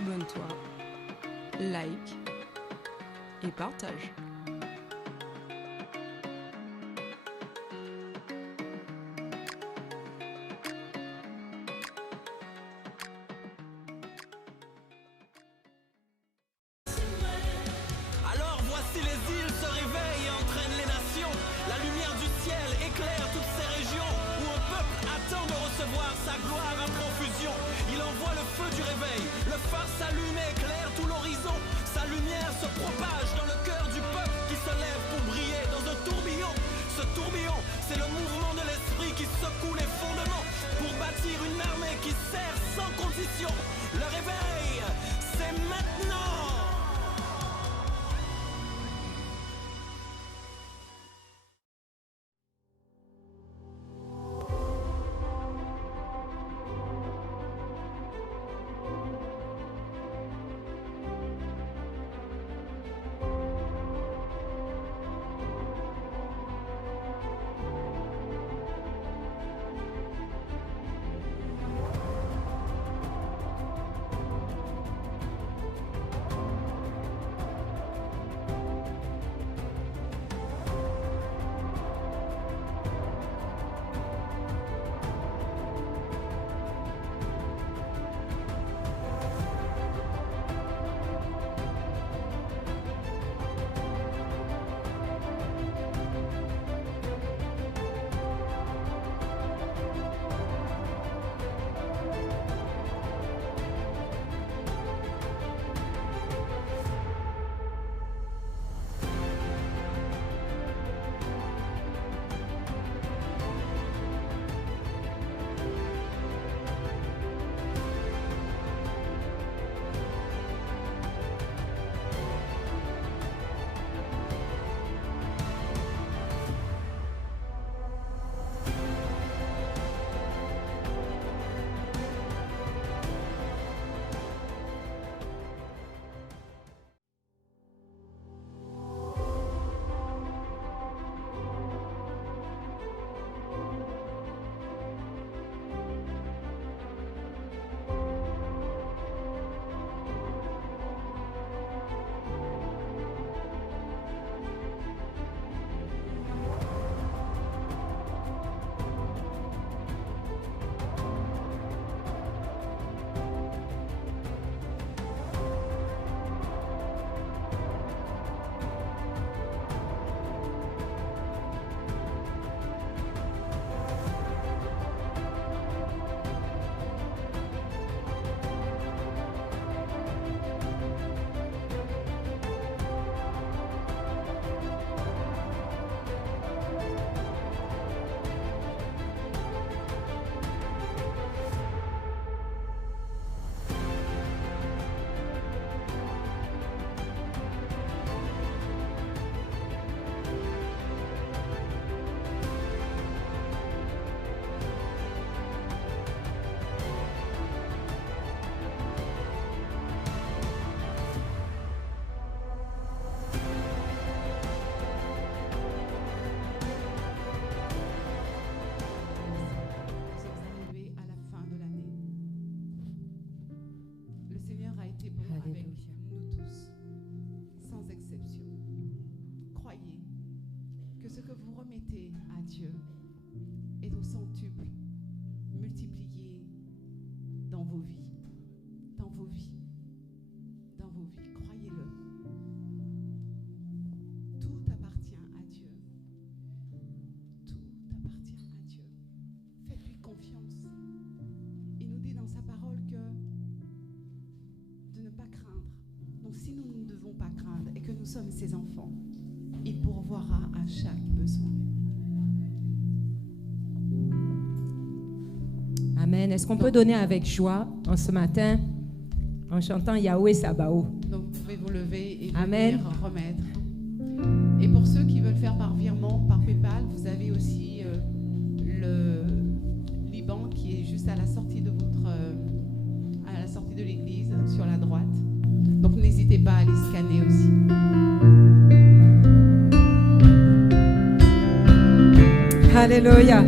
abonne-toi, like et partage. Alors voici les îles se réveillent et entraînent les nations. La lumière du ciel éclaire toutes ces régions où un peuple attend de recevoir sa gloire à profusion. Il envoie le feu du réveil, le phare s'allume et éclaire tout l'horizon. Sa lumière se propage dans le cœur du peuple qui se lève pour briller dans un tourbillon. Ce tourbillon, c'est le mouvement de l'esprit qui secoue les fondements pour bâtir une armée qui sert sans condition. Le réveil, c'est maintenant. Dieu est au centuple, multiplié dans vos vies, dans vos vies, dans vos vies. Croyez-le. Tout appartient à Dieu. Tout appartient à Dieu. Faites-lui confiance. Il nous dit dans sa parole que de ne pas craindre. Donc si nous ne devons pas craindre et que nous sommes ses enfants, il pourvoira à chaque besoin. Amen. Est-ce qu'on peut donner avec joie en ce matin en chantant Yahweh Sabaoth? Donc vous pouvez vous lever et Amen. venir remettre. Et pour ceux qui veulent faire par virement, par PayPal, vous avez aussi le Liban qui est juste à la sortie de à la sortie de l'église sur la droite. Donc n'hésitez pas à les scanner aussi. Alléluia.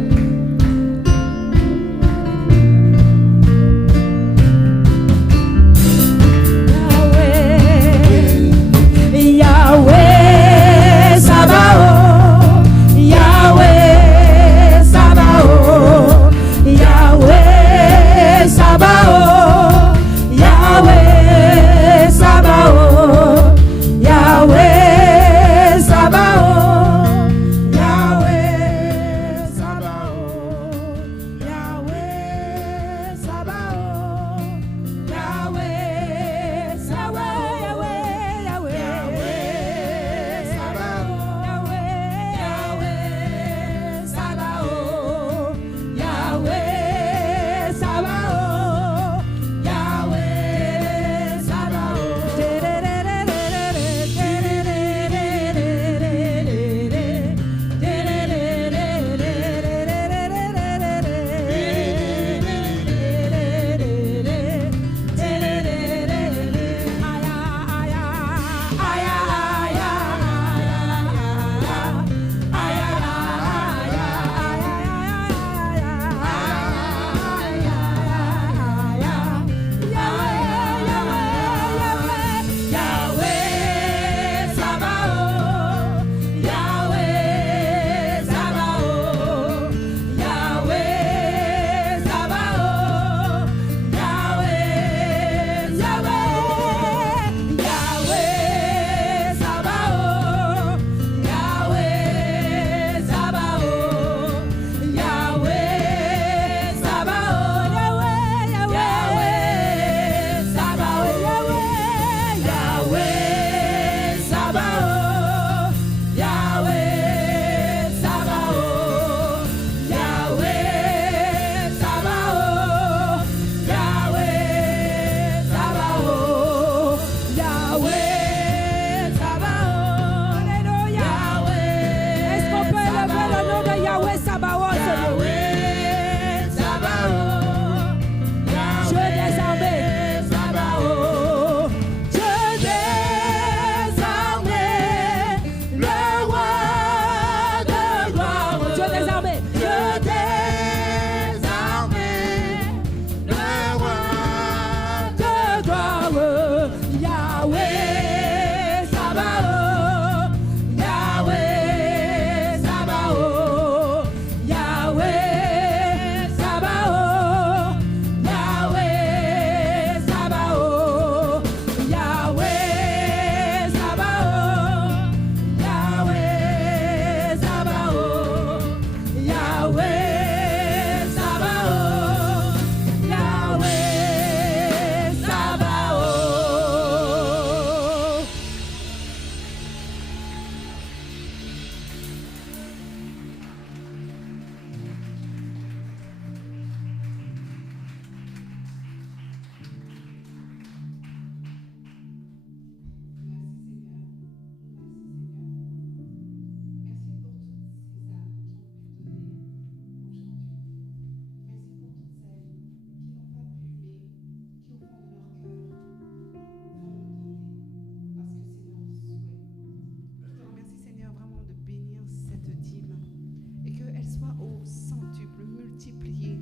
au centuple, multiplié,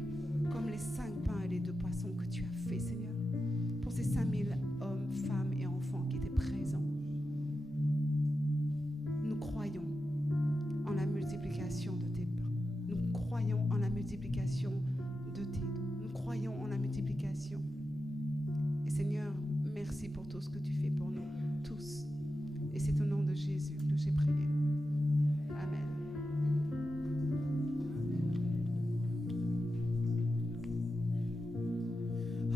comme les 5 pains et les 2 poissons que tu as fait, Seigneur, pour ces 5000 hommes, femmes et enfants qui étaient présents. Nous croyons en la multiplication de tes pains. Nous croyons en la multiplication de tes dons. Nous croyons en la multiplication. Et Seigneur, merci pour tout ce que tu fais pour nous tous. Et c'est au nom de Jésus que j'ai prié. Amen.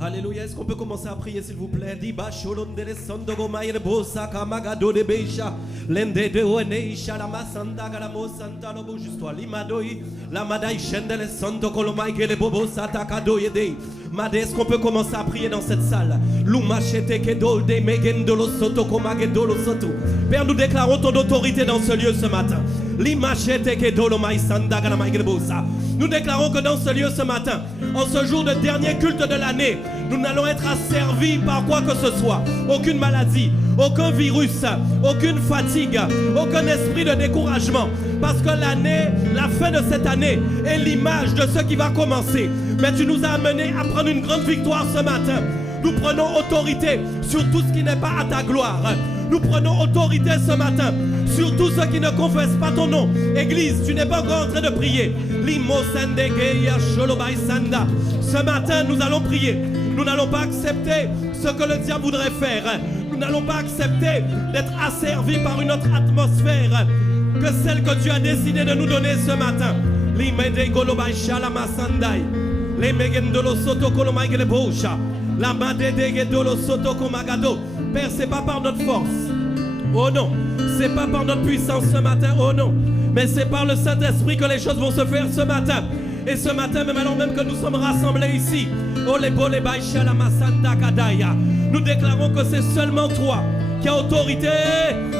Alléluia. Est-ce qu'on peut commencer à prier, s'il vous plaît? Diba sholondele sondogo maire bosa kamagado de beisha lende de oneisha la masanda galamo santa lobo justo limadoi la madai shendele sondo kolomai gele bobo satakado yede. Made, est-ce qu'on peut commencer à prier dans cette salle? Lumachete kedo de megendolo soto komagedolo soto. Père, nous déclarons ton autorité dans ce lieu ce matin. Limachete kedolo mai sanda galamai gele bosa. Nous déclarons que dans ce lieu ce matin, en ce jour de dernier culte de l'année, nous n'allons être asservis par quoi que ce soit. Aucune maladie, aucun virus, aucune fatigue, aucun esprit de découragement. Parce que l'année, la fin de cette année est l'image de ce qui va commencer. Mais tu nous as amenés à prendre une grande victoire ce matin. Nous prenons autorité sur tout ce qui n'est pas à ta gloire. Nous prenons autorité ce matin sur tous ceux qui ne confessent pas ton nom. Église, tu n'es pas encore en train de prier. Ce matin, nous allons prier. Nous n'allons pas accepter ce que le diable voudrait faire. Nous n'allons pas accepter d'être asservis par une autre atmosphère que celle que tu as décidé de nous donner ce matin. Père, c'est pas par notre force. Oh non, c'est pas par notre puissance ce matin. Oh non, mais c'est par le Saint-Esprit que les choses vont se faire ce matin. Et ce matin, même alors même que nous sommes rassemblés ici, nous déclarons que c'est seulement toi qui as autorité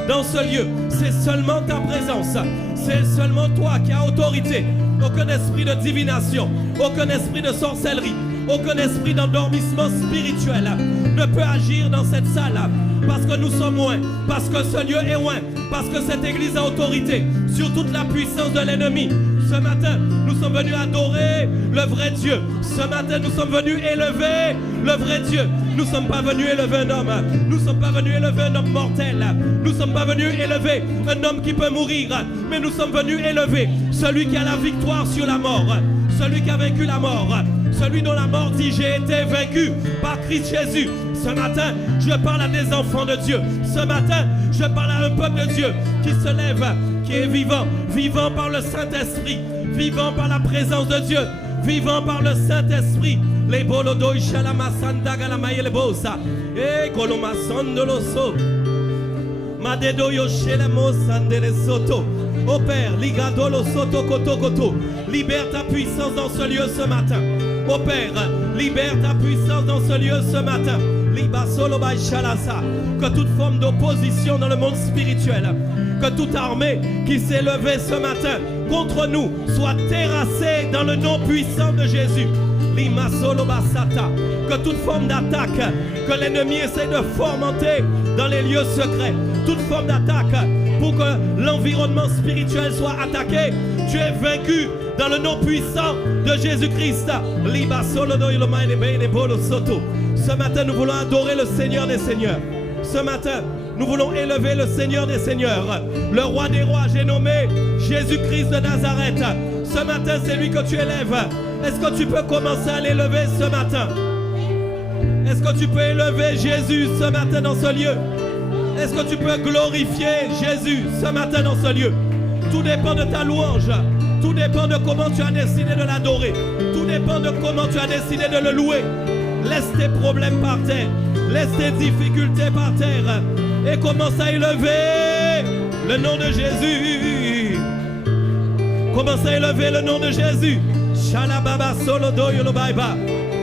dans ce lieu. C'est seulement ta présence. C'est seulement toi qui as autorité. Aucun esprit de divination, aucun esprit de sorcellerie, aucun esprit d'endormissement spirituel ne peut agir dans cette salle. Parce que nous sommes loin, parce que ce lieu est loin, parce que cette église a autorité sur toute la puissance de l'ennemi. Ce matin, nous sommes venus adorer le vrai Dieu. Ce matin, nous sommes venus élever le vrai Dieu. Nous ne sommes pas venus élever un homme. Nous ne sommes pas venus élever un homme mortel. Nous ne sommes pas venus élever un homme qui peut mourir. Mais nous sommes venus élever celui qui a la victoire sur la mort. Celui qui a vaincu la mort. Celui dont la mort dit: j'ai été vaincu par Christ Jésus. Ce matin, je parle à des enfants de Dieu. Ce matin, je parle à un peuple de Dieu qui se lève, qui est vivant, vivant par le Saint-Esprit, vivant par la présence de Dieu, vivant par le Saint-Esprit. Les bolodo ishalama sandaga la maye le bosa. E koloma sondoloso. Madedo yoshele mo sandele soto. Ô Père, ligadolo soto koto koto. Libère ta puissance dans ce lieu ce matin. Ô Père, libère ta puissance dans ce lieu ce matin. Que toute forme d'opposition dans le monde spirituel, que toute armée qui s'est levée ce matin contre nous soit terrassée dans le nom puissant de Jésus. Que toute forme d'attaque que l'ennemi essaie de fomenter dans les lieux secrets, toute forme d'attaque pour que l'environnement spirituel soit attaqué, tu es vaincu dans le nom puissant de Jésus-Christ. Ce matin, nous voulons adorer le Seigneur des Seigneurs. Ce matin, nous voulons élever le Seigneur des Seigneurs. Le roi des rois, j'ai nommé Jésus-Christ de Nazareth. Ce matin, c'est lui que tu élèves. Est-ce que tu peux commencer à l'élever ce matin? Est-ce que tu peux élever Jésus ce matin dans ce lieu? Est-ce que tu peux glorifier Jésus ce matin dans ce lieu? Tout dépend de ta louange. Tout dépend de comment tu as décidé de l'adorer. Tout dépend de comment tu as décidé de le louer. Laisse tes problèmes par terre. Laisse tes difficultés par terre. Et commence à élever le nom de Jésus. Commence à élever le nom de Jésus. Shalababa solodo yolobaiba.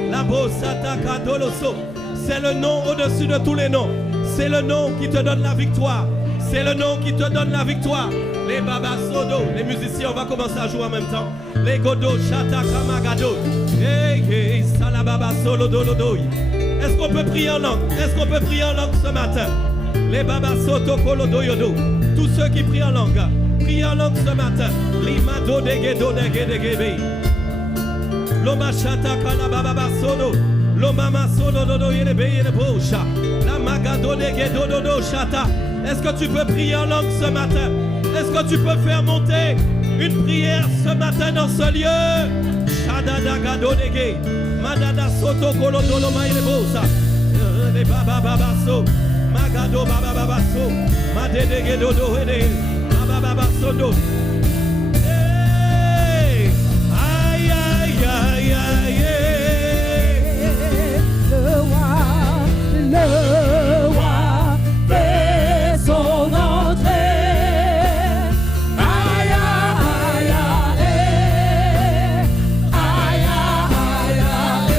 Labosataka doloso. C'est le nom au-dessus de tous les noms. C'est le nom qui te donne la victoire. C'est le nom qui te donne la victoire. Les babas sodo, les musiciens, on va commencer à jouer en même temps. Les godo, chata, kamagado. Hey, hey, salababa solo dolodo. Est-ce qu'on peut prier en langue? Est-ce qu'on peut prier en langue ce matin? Les babas soto kolodo yodo. Tous ceux qui prient en langue, prier en langue ce matin. Limado degedo degedegebe. Loma chata kana baba basono. Loma masono dodo yerebe yerebosha. La magado degedo dodo chata. Est-ce que tu peux prier en langue ce matin? Est-ce que tu peux faire monter une prière ce matin dans ce lieu? Shadada gado dege. Madada soto kolodolo mairebosa. De baba babaso. Magado baba babaso. Madede dodo hede. Baba babasono. Hey! Aïe aïe aïe aïe. Le roi fait son entrée. Aïe aïe aïe. Aïe aïe aïe.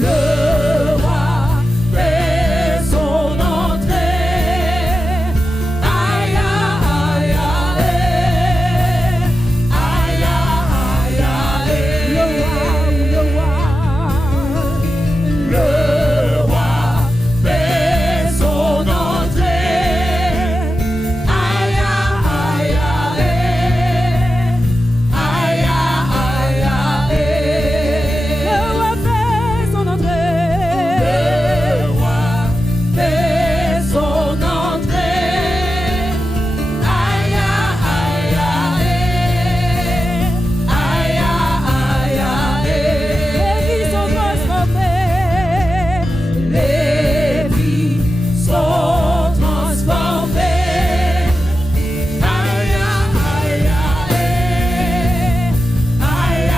Le roi fait son entrée. Aïe aïe aïe. Aïe aïe aïe. Le roi fait son entrée. Aïe aïe aïe. Aïe aïe aïe. Le roi fait son entrée. Le roi fait son entrée. Aïe aïe aïe. Aïe aïe aïe. Les vies sont transformées. Les vies sont transformées. Aïe aïe aïe. Aïe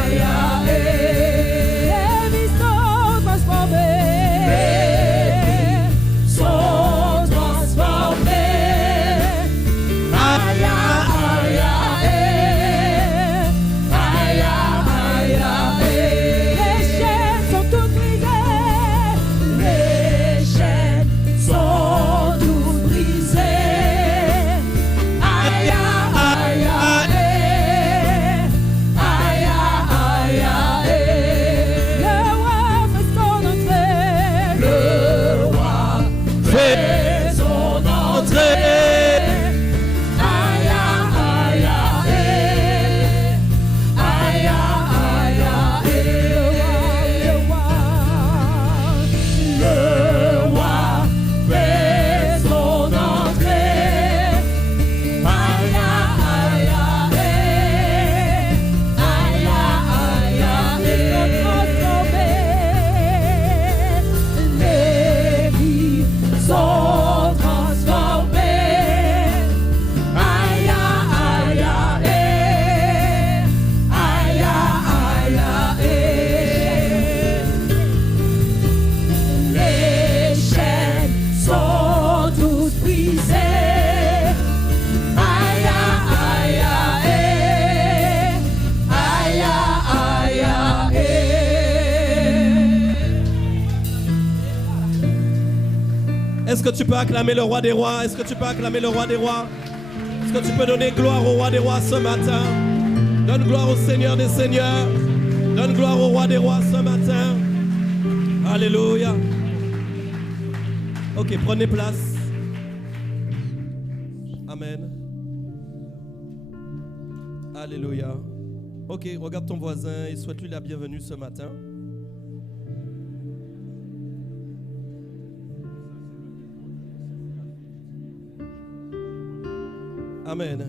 aïe aïe. Les vies sont transformées. Les vies sont transformées. Aïe aïe aïe. Aïe aïe aïe. Les chaînes sont toutes brisées. Les chaînes sont toutes brisées. Aïe aïe aïe. Aïe aïe aïe. Le roi fait son entrée. Le roi fait son entrée. Aïe aïe aïe. Aïe aïe aïe. Le roi fait son entrée. Aïe aïe aïe. Aïe aïe aïe. Les vies sont transformées. Aïe aïe aïe. Aïe aïe aïe. Les chaînes sont toutes brisées. Aïe aïe aïe. Aïe aïe aïe. Est-ce que tu peux acclamer le roi des rois? Est-ce que tu peux acclamer le roi des rois? Est-ce que tu peux donner gloire au roi des rois ce matin? Donne gloire au Seigneur des seigneurs. Donne gloire au roi des rois ce matin. Alléluia. Ok, prenez place. Amen. Alléluia. Ok, regarde ton voisin et souhaite-lui la bienvenue ce matin. Amen.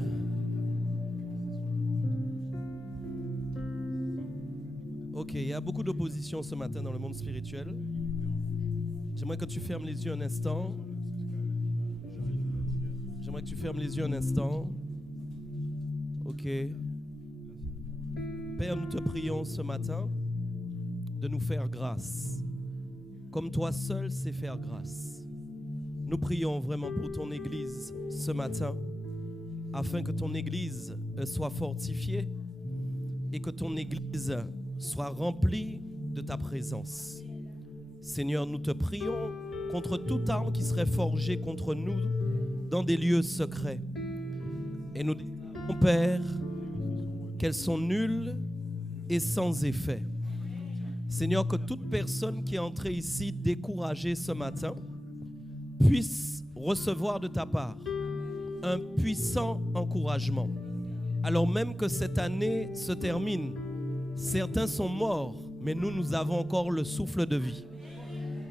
Ok, il y a beaucoup d'opposition ce matin dans le monde spirituel. J'aimerais que tu fermes les yeux un instant. J'aimerais que tu fermes les yeux un instant. Ok. Père, nous te prions ce matin de nous faire grâce. Comme toi seul sais faire grâce. Nous prions vraiment pour ton Église ce matin, afin que ton Église soit fortifiée et que ton Église soit remplie de ta présence. Seigneur, nous te prions contre toute arme qui serait forgée contre nous dans des lieux secrets. Et nous déclarons, Père, qu'elles sont nulles et sans effet. Seigneur, que toute personne qui est entrée ici découragée ce matin puisse recevoir de ta part un puissant encouragement. Alors même que cette année se termine, certains sont morts, mais nous avons encore le souffle de vie.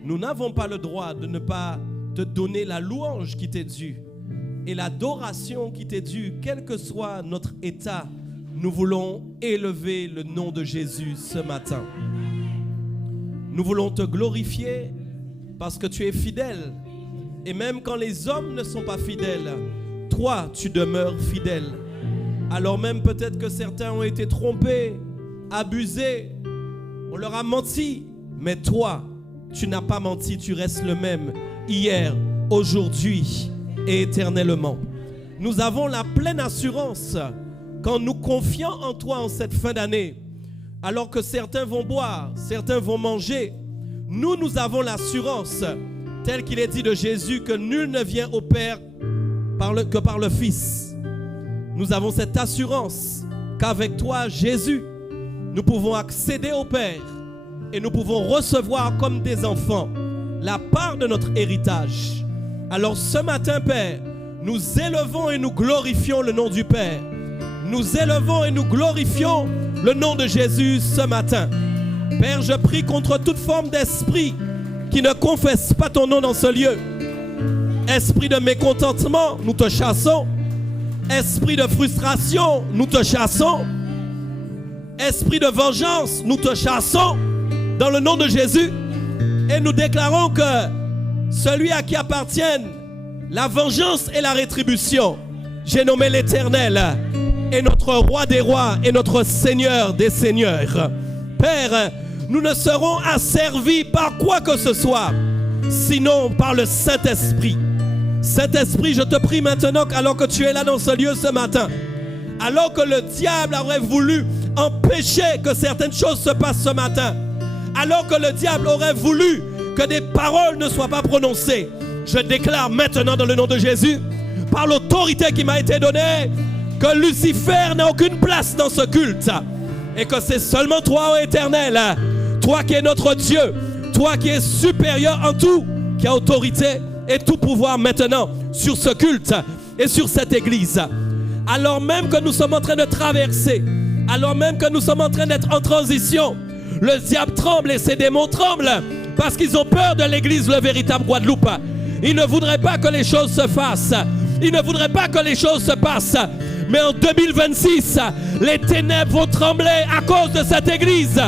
Nous n'avons pas le droit de ne pas te donner la louange qui t'est due et l'adoration qui t'est due, quel que soit notre état. Nous voulons élever le nom de Jésus ce matin. Nous voulons te glorifier parce que tu es fidèle. Et même quand les hommes ne sont pas fidèles, toi, tu demeures fidèle. Alors même peut-être que certains ont été trompés, abusés, on leur a menti. Mais toi, tu n'as pas menti, tu restes le même hier, aujourd'hui et éternellement. Nous avons la pleine assurance quand nous confions en toi en cette fin d'année, alors que certains vont boire, certains vont manger, nous avons l'assurance, tel qu'il est dit de Jésus, que nul ne vient au Père que par le Fils. Nous avons cette assurance qu'avec toi, Jésus, nous pouvons accéder au Père et nous pouvons recevoir comme des enfants la part de notre héritage. Alors ce matin, Père, nous élevons et nous glorifions le nom du Père. Nous élevons et nous glorifions le nom de Jésus ce matin. Père, je prie contre toute forme d'esprit qui ne confesse pas ton nom dans ce lieu. Esprit de mécontentement, nous te chassons. Esprit de frustration, nous te chassons. Esprit de vengeance, nous te chassons dans le nom de Jésus. Et nous déclarons que celui à qui appartiennent la vengeance et la rétribution, j'ai nommé l'Éternel, et notre roi des rois et notre Seigneur des seigneurs. Père, nous ne serons asservis par quoi que ce soit, sinon par le Saint-Esprit. Saint-Esprit, je te prie maintenant, alors que tu es là dans ce lieu ce matin, alors que le diable aurait voulu empêcher que certaines choses se passent ce matin, alors que le diable aurait voulu que des paroles ne soient pas prononcées, je déclare maintenant dans le nom de Jésus, par l'autorité qui m'a été donnée, que Lucifer n'a aucune place dans ce culte et que c'est seulement toi, ô Éternel, toi qui es notre Dieu, toi qui es supérieur en tout, qui a autorité et tout pouvoir maintenant sur ce culte et sur cette église. Alors même que nous sommes en train de traverser, alors même que nous sommes en train d'être en transition, le diable tremble et ses démons tremblent parce qu'ils ont peur de l'église, le véritable Guadeloupe. Ils ne voudraient pas que les choses se fassent. Ils ne voudraient pas que les choses se passent. Mais en 2026, les ténèbres vont trembler à cause de cette église.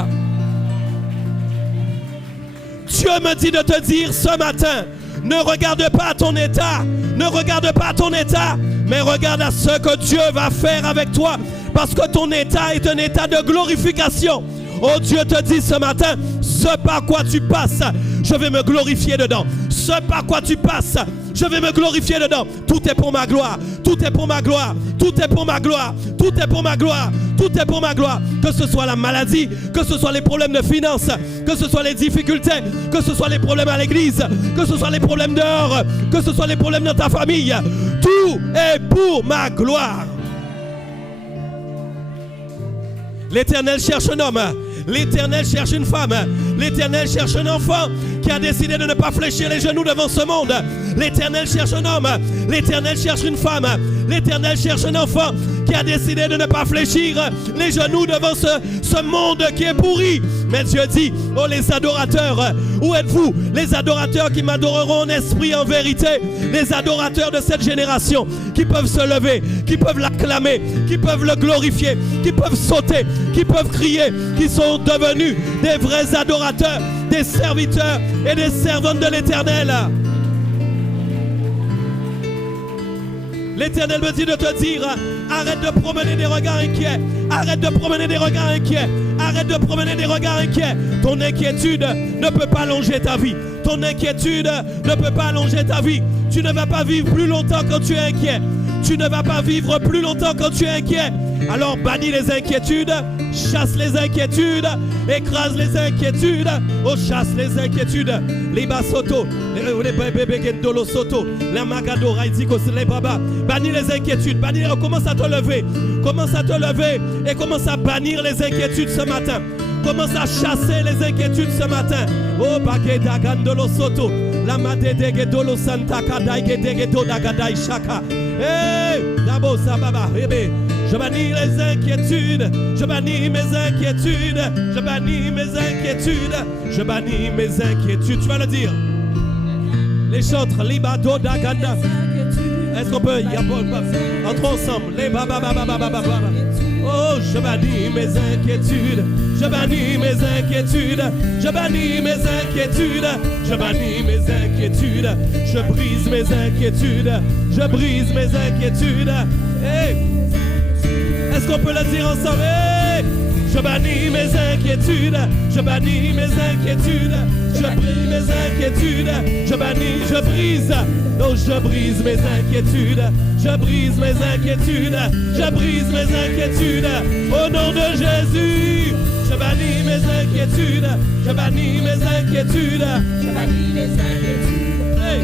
Dieu me dit de te dire ce matin, ne regarde pas ton état, ne regarde pas ton état, mais regarde à ce que Dieu va faire avec toi, parce que ton état est un état de glorification. Oh, Dieu te dit ce matin, ce par quoi tu passes, je vais me glorifier dedans. Ce par quoi tu passes, je vais me glorifier dedans. Tout est pour ma gloire, tout est pour ma gloire, tout est pour ma gloire, tout est pour ma gloire, tout est pour ma gloire. Que ce soit la maladie, que ce soit les problèmes de finances, que ce soit les difficultés, que ce soit les problèmes à l'église, que ce soit les problèmes dehors, que ce soit les problèmes dans ta famille, tout est pour ma gloire. L'Éternel cherche un homme, l'Éternel cherche une femme, l'Éternel cherche un enfant qui a décidé de ne pas fléchir les genoux devant ce monde. L'Éternel cherche un homme, l'Éternel cherche une femme, l'Éternel cherche un enfant qui a décidé de ne pas fléchir les genoux devant ce monde qui est pourri. Mais Dieu dit, oh les adorateurs, où êtes-vous? Les adorateurs qui m'adoreront en esprit et en vérité, les adorateurs de cette génération qui peuvent se lever, qui peuvent l'acclamer, qui peuvent le glorifier, qui peuvent sauter, qui peuvent crier, qui sont devenus des vrais adorateurs, des serviteurs et des servantes de l'Éternel. L'Éternel me dit de te dire, arrête de promener des regards inquiets, arrête de promener des regards inquiets, arrête de promener des regards inquiets. Ton inquiétude ne peut pas allonger ta vie, ton inquiétude ne peut pas allonger ta vie. Tu ne vas pas vivre plus longtemps quand tu es inquiet, tu ne vas pas vivre plus longtemps quand tu es inquiet. Alors bannis les inquiétudes, chasse les inquiétudes, écrase les inquiétudes, oh chasse les inquiétudes, les basoto, les bébés gendolo soto, les magado raidiko les baba, bannis les inquiétudes, bannis, commence à te lever et commence à bannir les inquiétudes ce matin. Commence à chasser les inquiétudes ce matin. Oh, bageda gandolo soto. La madedege dolo santa kadai gedege doda gadai shaka. Dabo sababa. Je bannis les inquiétudes. Je bannis mes inquiétudes. Je bannis mes inquiétudes. Je bannis mes inquiétudes. Tu vas le dire. Les chantres, libado da gada. Est-ce qu'on peut y entrons ensemble. Les baba baba baba baba. Oh, je bannis mes inquiétudes. Je bannis mes inquiétudes. Je bannis mes inquiétudes. Je bannis mes inquiétudes. Je brise mes inquiétudes. Je brise mes inquiétudes. Hey. Est-ce qu'on peut le dire ensemble? Hey. Je bannis mes inquiétudes. Je bannis mes inquiétudes. Je brise mes inquiétudes. Je bannis, je brise. Oh, je brise mes inquiétudes. Je brise mes inquiétudes. Je brise mes inquiétudes. Au nom de Jésus. Je bannis mes inquiétudes. Je bannis mes inquiétudes. Je bannis mes inquiétudes. Hey.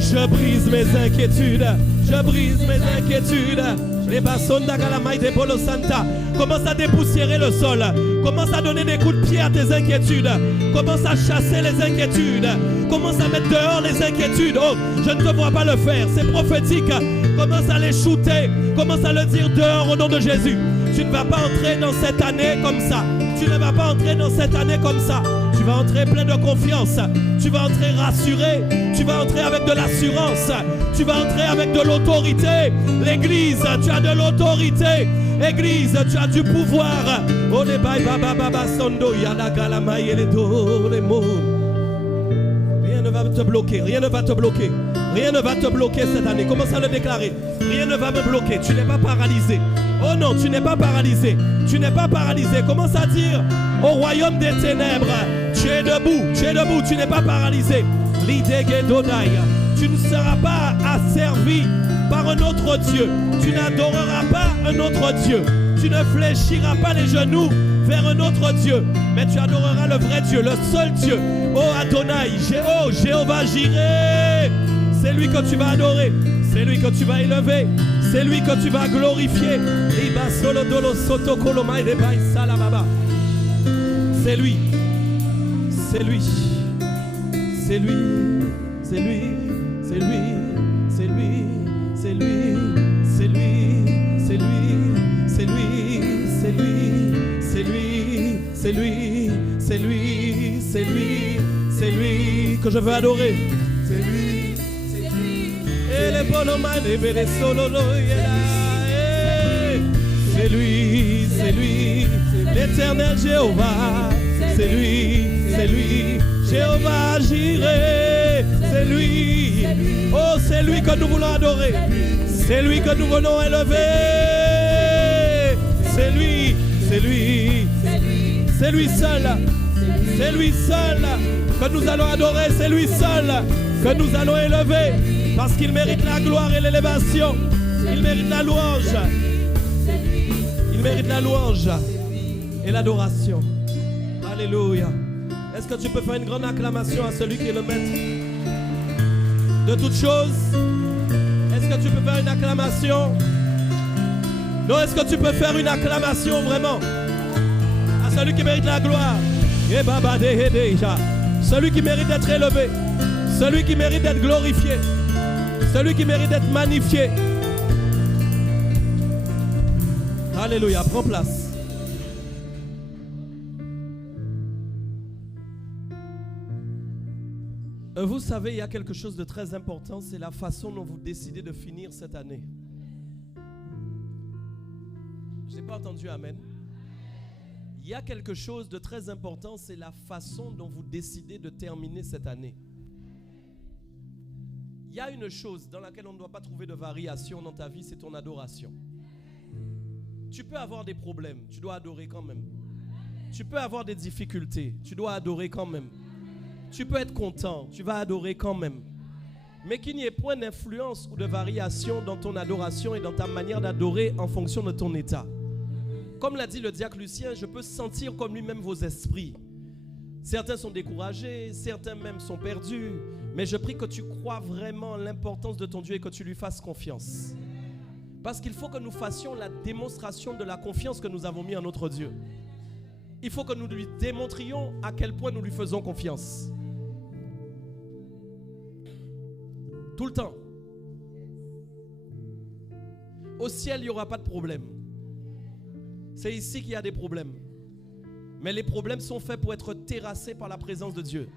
Je brise mes inquiétudes. Je brise mes inquiétudes. Les bassons d'Agalamaï de Polo Santa. Commence à dépoussiérer le sol. Commence à donner des coups de pied à tes inquiétudes. Commence à chasser les inquiétudes. Commence à mettre dehors les inquiétudes. Oh, je ne te vois pas le faire. C'est prophétique. Commence à les shooter. Commence à le dire dehors au nom de Jésus. Tu ne vas pas entrer dans cette année comme ça. Tu ne vas pas entrer dans cette année comme ça. Tu vas entrer plein de confiance. Tu vas entrer rassuré. Tu vas entrer avec de l'assurance. Tu vas entrer avec de l'autorité. L'église, tu as de l'autorité. Église, tu as du pouvoir. Oh les bye baba baba sondo yalaga maïe les dos les mots. Rien ne va te bloquer. Rien ne va te bloquer. Rien ne va te bloquer cette année. Commence à le déclarer. Rien ne va me bloquer. Tu n'es pas paralysé. Oh non, tu n'es pas paralysé. Tu n'es pas paralysé. Commence à dire au royaume des ténèbres. Tu es debout. Tu es debout. Tu n'es pas paralysé. Tu ne seras pas asservi par un autre Dieu. Tu n'adoreras pas un autre Dieu. Tu ne fléchiras pas les genoux vers un autre Dieu. Mais tu adoreras le vrai Dieu, le seul Dieu. Oh Adonai, oh Jéhovah Jireh. C'est lui que tu vas adorer. C'est lui que tu vas élever. C'est lui que tu vas glorifier. C'est lui. C'est lui. C'est lui. C'est lui. C'est lui. C'est lui. C'est lui. C'est lui. C'est lui. C'est lui. C'est lui. C'est lui. C'est lui. C'est lui. C'est lui. C'est lui que je veux adorer. C'est lui. C'est lui. Et les bonomans et les sololo. C'est lui. C'est lui. L'éternel Jéhovah. C'est lui. C'est lui. Jéhovah Jireh. C'est lui. Oh, c'est lui que nous voulons adorer. C'est lui que nous voulons élever. C'est lui. C'est lui. C'est lui seul. C'est lui seul que nous allons adorer. C'est lui seul que nous allons élever. Parce qu'il mérite la gloire et l'élévation. Il mérite la louange. Il mérite la louange et l'adoration. Alléluia. Est-ce que tu peux faire une grande acclamation à celui qui est le maître de toutes choses? Est-ce que tu peux faire une acclamation? Non, est-ce que tu peux faire une acclamation vraiment à celui qui mérite la gloire? Celui qui mérite d'être élevé, celui qui mérite d'être glorifié, celui qui mérite d'être magnifié. Alléluia, prends place. Vous savez, il y a quelque chose de très important, c'est la façon dont vous décidez de finir cette année. Je n'ai pas entendu amen. Il y a quelque chose de très important, c'est la façon dont vous décidez de terminer cette année. Il y a une chose dans laquelle on ne doit pas trouver de variation dans ta vie, c'est ton adoration. Tu peux avoir des problèmes, tu dois adorer quand même. Tu peux avoir des difficultés, tu dois adorer quand même. Tu peux être content, tu vas adorer quand même. Mais qu'il n'y ait point d'influence ou de variation dans ton adoration et dans ta manière d'adorer en fonction de ton état. Comme l'a dit le diacre Lucien, je peux sentir comme lui-même vos esprits. Certains sont découragés, certains même sont perdus. Mais je prie que tu crois vraiment en l'importance de ton Dieu et que tu lui fasses confiance. Parce qu'il faut que nous fassions la démonstration de la confiance que nous avons mis en notre Dieu. Il faut que nous lui démontrions à quel point nous lui faisons confiance. Tout le temps. Au ciel, il n'y aura pas de problème. C'est ici qu'il y a des problèmes. Mais les problèmes sont faits pour être terrassés par la présence de Dieu.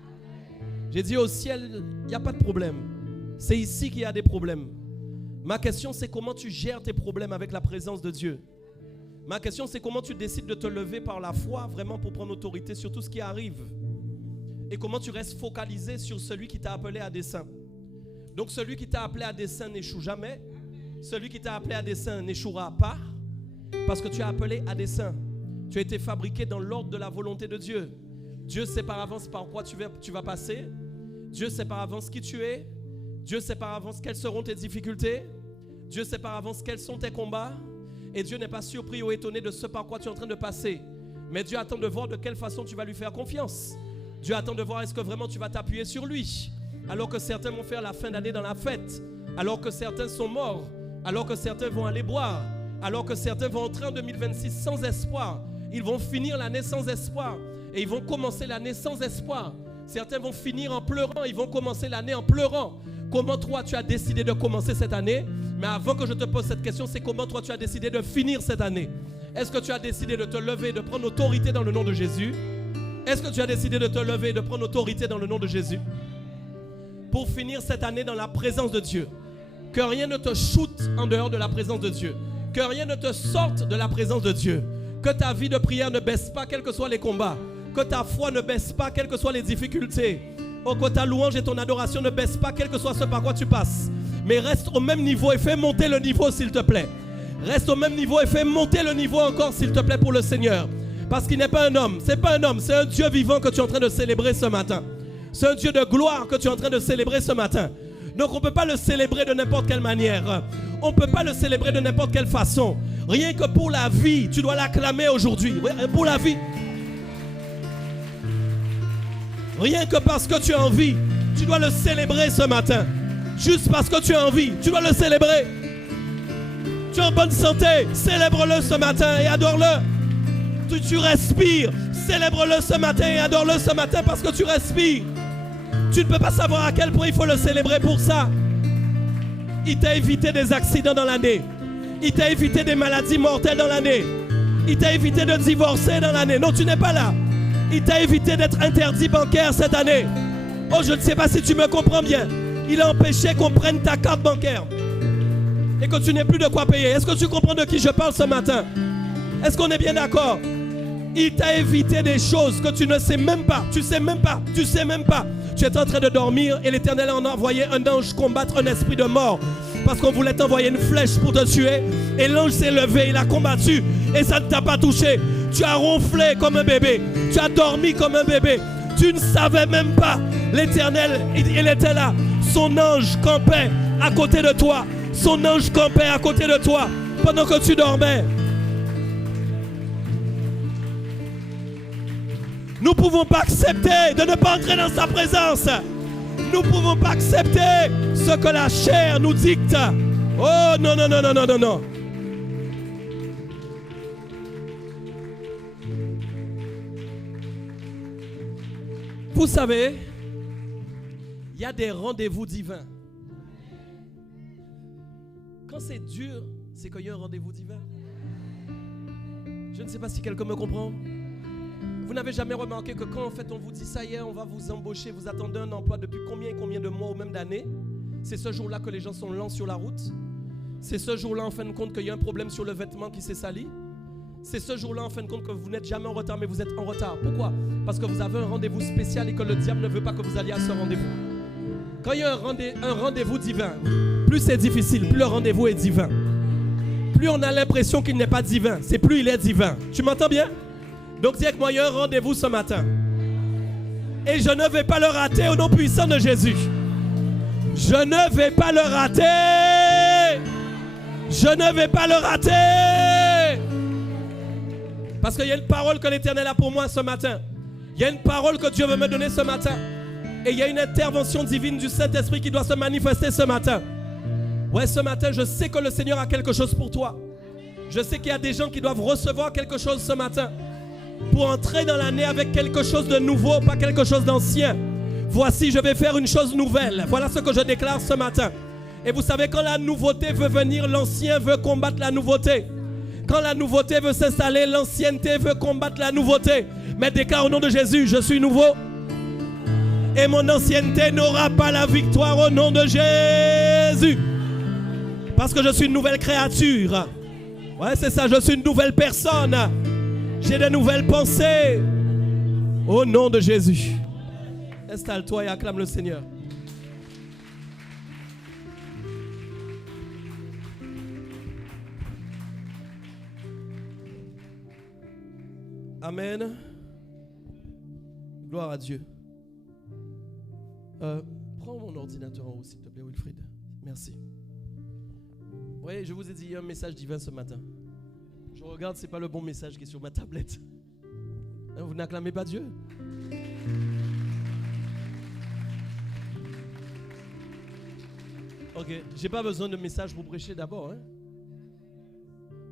J'ai dit au ciel, il n'y a pas de problème. C'est ici qu'il y a des problèmes. Ma question, c'est comment tu gères tes problèmes avec la présence de Dieu. Ma question, c'est comment tu décides de te lever par la foi, vraiment pour prendre autorité sur tout ce qui arrive. Et comment tu restes focalisé sur celui qui t'a appelé à dessein. Donc celui qui t'a appelé à dessein n'échoue jamais. Celui qui t'a appelé à dessein n'échouera pas. Parce que tu as appelé à dessein. Tu as été fabriqué dans l'ordre de la volonté de Dieu. Dieu sait par avance par quoi tu vas passer. Dieu sait par avance qui tu es. Dieu sait par avance quelles seront tes difficultés. Dieu sait par avance quels sont tes combats. Et Dieu n'est pas surpris ou étonné de ce par quoi tu es en train de passer. Mais Dieu attend de voir de quelle façon tu vas lui faire confiance. Dieu attend de voir est-ce que vraiment tu vas t'appuyer sur lui. Alors que certains vont faire la fin d'année dans la fête. Alors que certains sont morts. Alors que certains vont aller boire. Alors que certains vont entrer en 2026 sans espoir. Ils vont finir l'année sans espoir. Et ils vont commencer l'année sans espoir. Certains vont finir en pleurant. Ils vont commencer l'année en pleurant. Comment toi tu as décidé de commencer cette année? Mais avant que je te pose cette question, c'est comment toi tu as décidé de finir cette année? Est-ce que tu as décidé de te lever, de prendre autorité dans le nom de Jésus? Est-ce que tu as décidé de te lever, de prendre autorité dans le nom de Jésus? Pour finir cette année dans la présence de Dieu. Que rien ne te shoote en dehors de la présence de Dieu. Que rien ne te sorte de la présence de Dieu. Que ta vie de prière ne baisse pas, quels que soient les combats. Que ta foi ne baisse pas, quelles que soient les difficultés. Oh, que ta louange et ton adoration ne baissent pas, quel que soit ce par quoi tu passes. Mais reste au même niveau et fais monter le niveau, s'il te plaît. Reste au même niveau et fais monter le niveau encore, s'il te plaît, pour le Seigneur. Parce qu'il n'est pas un homme. C'est pas un homme, c'est un Dieu vivant que tu es en train de célébrer ce matin. C'est un Dieu de gloire que tu es en train de célébrer ce matin. Donc on ne peut pas le célébrer de n'importe quelle manière. On ne peut pas le célébrer de n'importe quelle façon. Rien que pour la vie, tu dois l'acclamer aujourd'hui. Pour la vie. Rien que parce que tu as envie, tu dois le célébrer ce matin. Juste parce que tu as envie, tu dois le célébrer. Tu es en bonne santé, célèbre-le ce matin et adore-le. Tu respires, célèbre-le ce matin et adore-le ce matin parce que tu respires. Tu ne peux pas savoir à quel point il faut le célébrer pour ça. Il t'a évité des accidents dans l'année. Il t'a évité des maladies mortelles dans l'année. Il t'a évité de divorcer dans l'année. Non, tu n'es pas là. Il t'a évité d'être interdit bancaire cette année. Oh, je ne sais pas si tu me comprends bien. Il a empêché qu'on prenne ta carte bancaire et que tu n'aies plus de quoi payer. Est-ce que tu comprends de qui je parle ce matin? Est-ce qu'on est bien d'accord? Il t'a évité des choses que tu ne sais même pas. Tu sais même pas. Tu sais même pas. Tu es en train de dormir et l'Éternel en a envoyé un ange combattre un esprit de mort. Parce qu'on voulait t'envoyer une flèche pour te tuer. Et l'ange s'est levé, il a combattu. Et ça ne t'a pas touché. Tu as ronflé comme un bébé. Tu as dormi comme un bébé. Tu ne savais même pas. L'Éternel, il était là. Son ange campait à côté de toi. Son ange campait à côté de toi pendant que tu dormais. Nous ne pouvons pas accepter de ne pas entrer dans sa présence. Nous ne pouvons pas accepter ce que la chair nous dicte. Oh non, non, non, non, non, non, non. Vous savez, il y a des rendez-vous divins. Quand c'est dur, c'est qu'il y a un rendez-vous divin. Je ne sais pas si quelqu'un me comprend. Vous n'avez jamais remarqué que quand en fait on vous dit ça y est, on va vous embaucher, vous attendez un emploi depuis combien de mois ou même d'années, c'est ce jour-là que les gens sont lents sur la route. C'est ce jour-là en fin de compte qu'il y a un problème sur le vêtement qui s'est sali. C'est ce jour-là en fin de compte que vous n'êtes jamais en retard mais vous êtes en retard. Pourquoi? Parce que vous avez un rendez-vous spécial et que le diable ne veut pas que vous alliez à ce rendez-vous. Quand il y a un rendez-vous divin, plus c'est difficile, plus le rendez-vous est divin. Plus on a l'impression qu'il n'est pas divin, c'est plus il est divin. Tu m'entends bien? Donc dis avec moi, il y a un rendez-vous ce matin. Et je ne vais pas le rater au nom puissant de Jésus. Je ne vais pas le rater. Je ne vais pas le rater. Parce qu'il y a une parole que l'Éternel a pour moi ce matin. Il y a une parole que Dieu veut me donner ce matin. Et il y a une intervention divine du Saint-Esprit qui doit se manifester ce matin. Ouais, ce matin, je sais que le Seigneur a quelque chose pour toi. Je sais qu'il y a des gens qui doivent recevoir quelque chose ce matin. Pour entrer dans l'année avec quelque chose de nouveau, pas quelque chose d'ancien. Voici, je vais faire une chose nouvelle. Voilà ce que je déclare ce matin. Et vous savez, quand la nouveauté veut venir, l'ancien veut combattre la nouveauté. Quand la nouveauté veut s'installer, l'ancienneté veut combattre la nouveauté. Mais déclare au nom de Jésus, je suis nouveau. Et mon ancienneté n'aura pas la victoire au nom de Jésus. Parce que je suis une nouvelle créature. Ouais, c'est ça, je suis une nouvelle personne. J'ai de nouvelles pensées. Au nom de Jésus. Installe-toi et acclame le Seigneur. Amen. Gloire à Dieu. Prends mon ordinateur en haut, s'il te plaît, Wilfried. Merci. Vous voyez, je vous ai dit, il y a un message divin ce matin. Je regarde, ce n'est pas le bon message qui est sur ma tablette. Vous n'acclamez pas Dieu? Ok, j'ai pas besoin de message pour prêcher d'abord.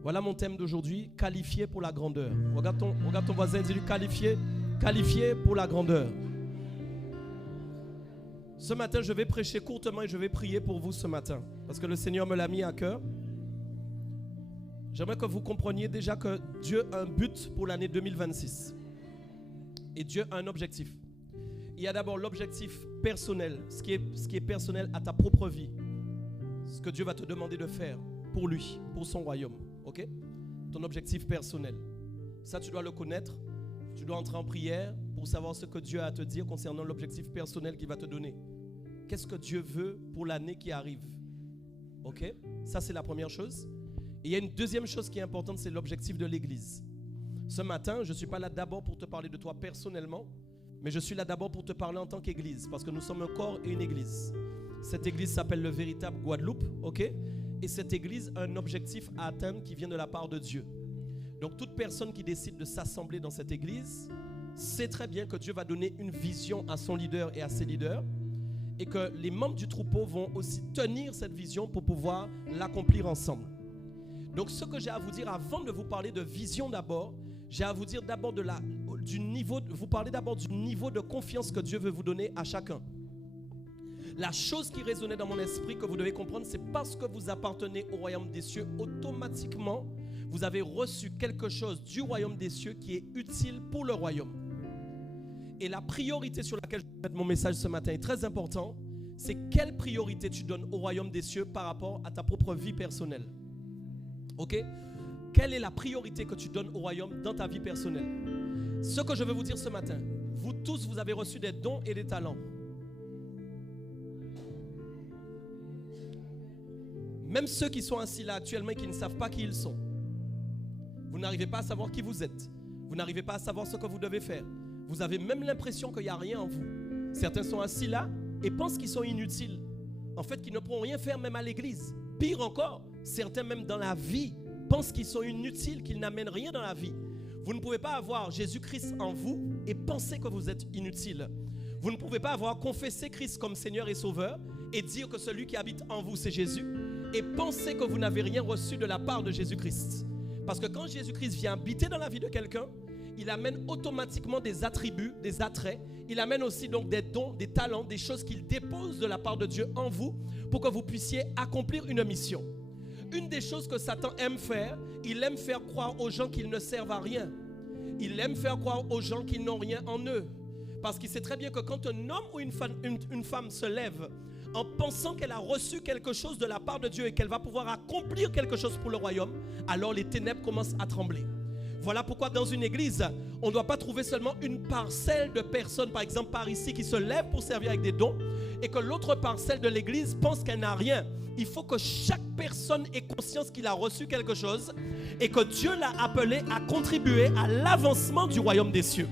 Voilà mon thème d'aujourd'hui, qualifié pour la grandeur. Regarde ton voisin, dis-lui qualifié pour la grandeur. Ce matin, je vais prêcher courtement et je vais prier pour vous ce matin. Parce que le Seigneur me l'a mis à cœur. J'aimerais que vous compreniez déjà que Dieu a un but pour l'année 2026. Et Dieu a un objectif. Il y a d'abord l'objectif personnel, ce qui est personnel à ta propre vie. Ce que Dieu va te demander de faire pour lui, pour son royaume. Ok? Ton objectif personnel. Ça, tu dois le connaître. Tu dois entrer en prière pour savoir ce que Dieu a à te dire concernant l'objectif personnel qu'il va te donner. Qu'est-ce que Dieu veut pour l'année qui arrive? Ok? Ça, c'est la première chose. Et il y a une deuxième chose qui est importante, c'est l'objectif de l'Église. Ce matin, je ne suis pas là d'abord pour te parler de toi personnellement, mais je suis là d'abord pour te parler en tant qu'Église, parce que nous sommes un corps et une Église. Cette Église s'appelle le véritable Guadeloupe, ok? Et cette Église a un objectif à atteindre qui vient de la part de Dieu. Donc toute personne qui décide de s'assembler dans cette Église sait très bien que Dieu va donner une vision à son leader et à ses leaders, et que les membres du troupeau vont aussi tenir cette vision pour pouvoir l'accomplir ensemble. Donc ce que j'ai à vous dire avant de vous parler de vision d'abord, j'ai à vous dire d'abord vous parler d'abord du niveau de confiance que Dieu veut vous donner à chacun. La chose qui résonnait dans mon esprit que vous devez comprendre, c'est parce que vous appartenez au royaume des cieux, automatiquement, vous avez reçu quelque chose du royaume des cieux qui est utile pour le royaume. Et la priorité sur laquelle je vais mettre mon message ce matin est très important, c'est quelle priorité tu donnes au royaume des cieux par rapport à ta propre vie personnelle. Ok? Quelle est la priorité que tu donnes au royaume dans ta vie personnelle? Ce que je veux vous dire ce matin, vous tous, vous avez reçu des dons et des talents. Même ceux qui sont assis là actuellement et qui ne savent pas qui ils sont. Vous n'arrivez pas à savoir qui vous êtes. Vous n'arrivez pas à savoir ce que vous devez faire. Vous avez même l'impression qu'il n'y a rien en vous. Certains sont assis là et pensent qu'ils sont inutiles. En fait, qu'ils ne pourront rien faire même à l'église. Pire encore, certains même dans la vie pensent qu'ils sont inutiles, qu'ils n'amènent rien dans la vie. Vous ne pouvez pas avoir Jésus-Christ en vous et penser que vous êtes inutile. Vous ne pouvez pas avoir confessé Christ comme Seigneur et Sauveur et dire que celui qui habite en vous, c'est Jésus, et penser que vous n'avez rien reçu de la part de Jésus-Christ. Parce que quand Jésus-Christ vient habiter dans la vie de quelqu'un, il amène automatiquement des attributs, des attraits. Il amène aussi donc des dons, des talents, des choses qu'il dépose de la part de Dieu en vous pour que vous puissiez accomplir une mission. Une des choses que Satan aime faire, il aime faire croire aux gens qu'ils ne servent à rien. Il aime faire croire aux gens qu'ils n'ont rien en eux. Parce qu'il sait très bien que quand un homme ou une femme se lève en pensant qu'elle a reçu quelque chose de la part de Dieu et qu'elle va pouvoir accomplir quelque chose pour le royaume, alors les ténèbres commencent à trembler. Voilà pourquoi dans une église, on ne doit pas trouver seulement une parcelle de personnes, par exemple par ici, qui se lèvent pour servir avec des dons, et que l'autre parcelle de l'église pense qu'elle n'a rien. Il faut que chaque personne ait conscience qu'il a reçu quelque chose et que Dieu l'a appelé à contribuer à l'avancement du royaume des cieux.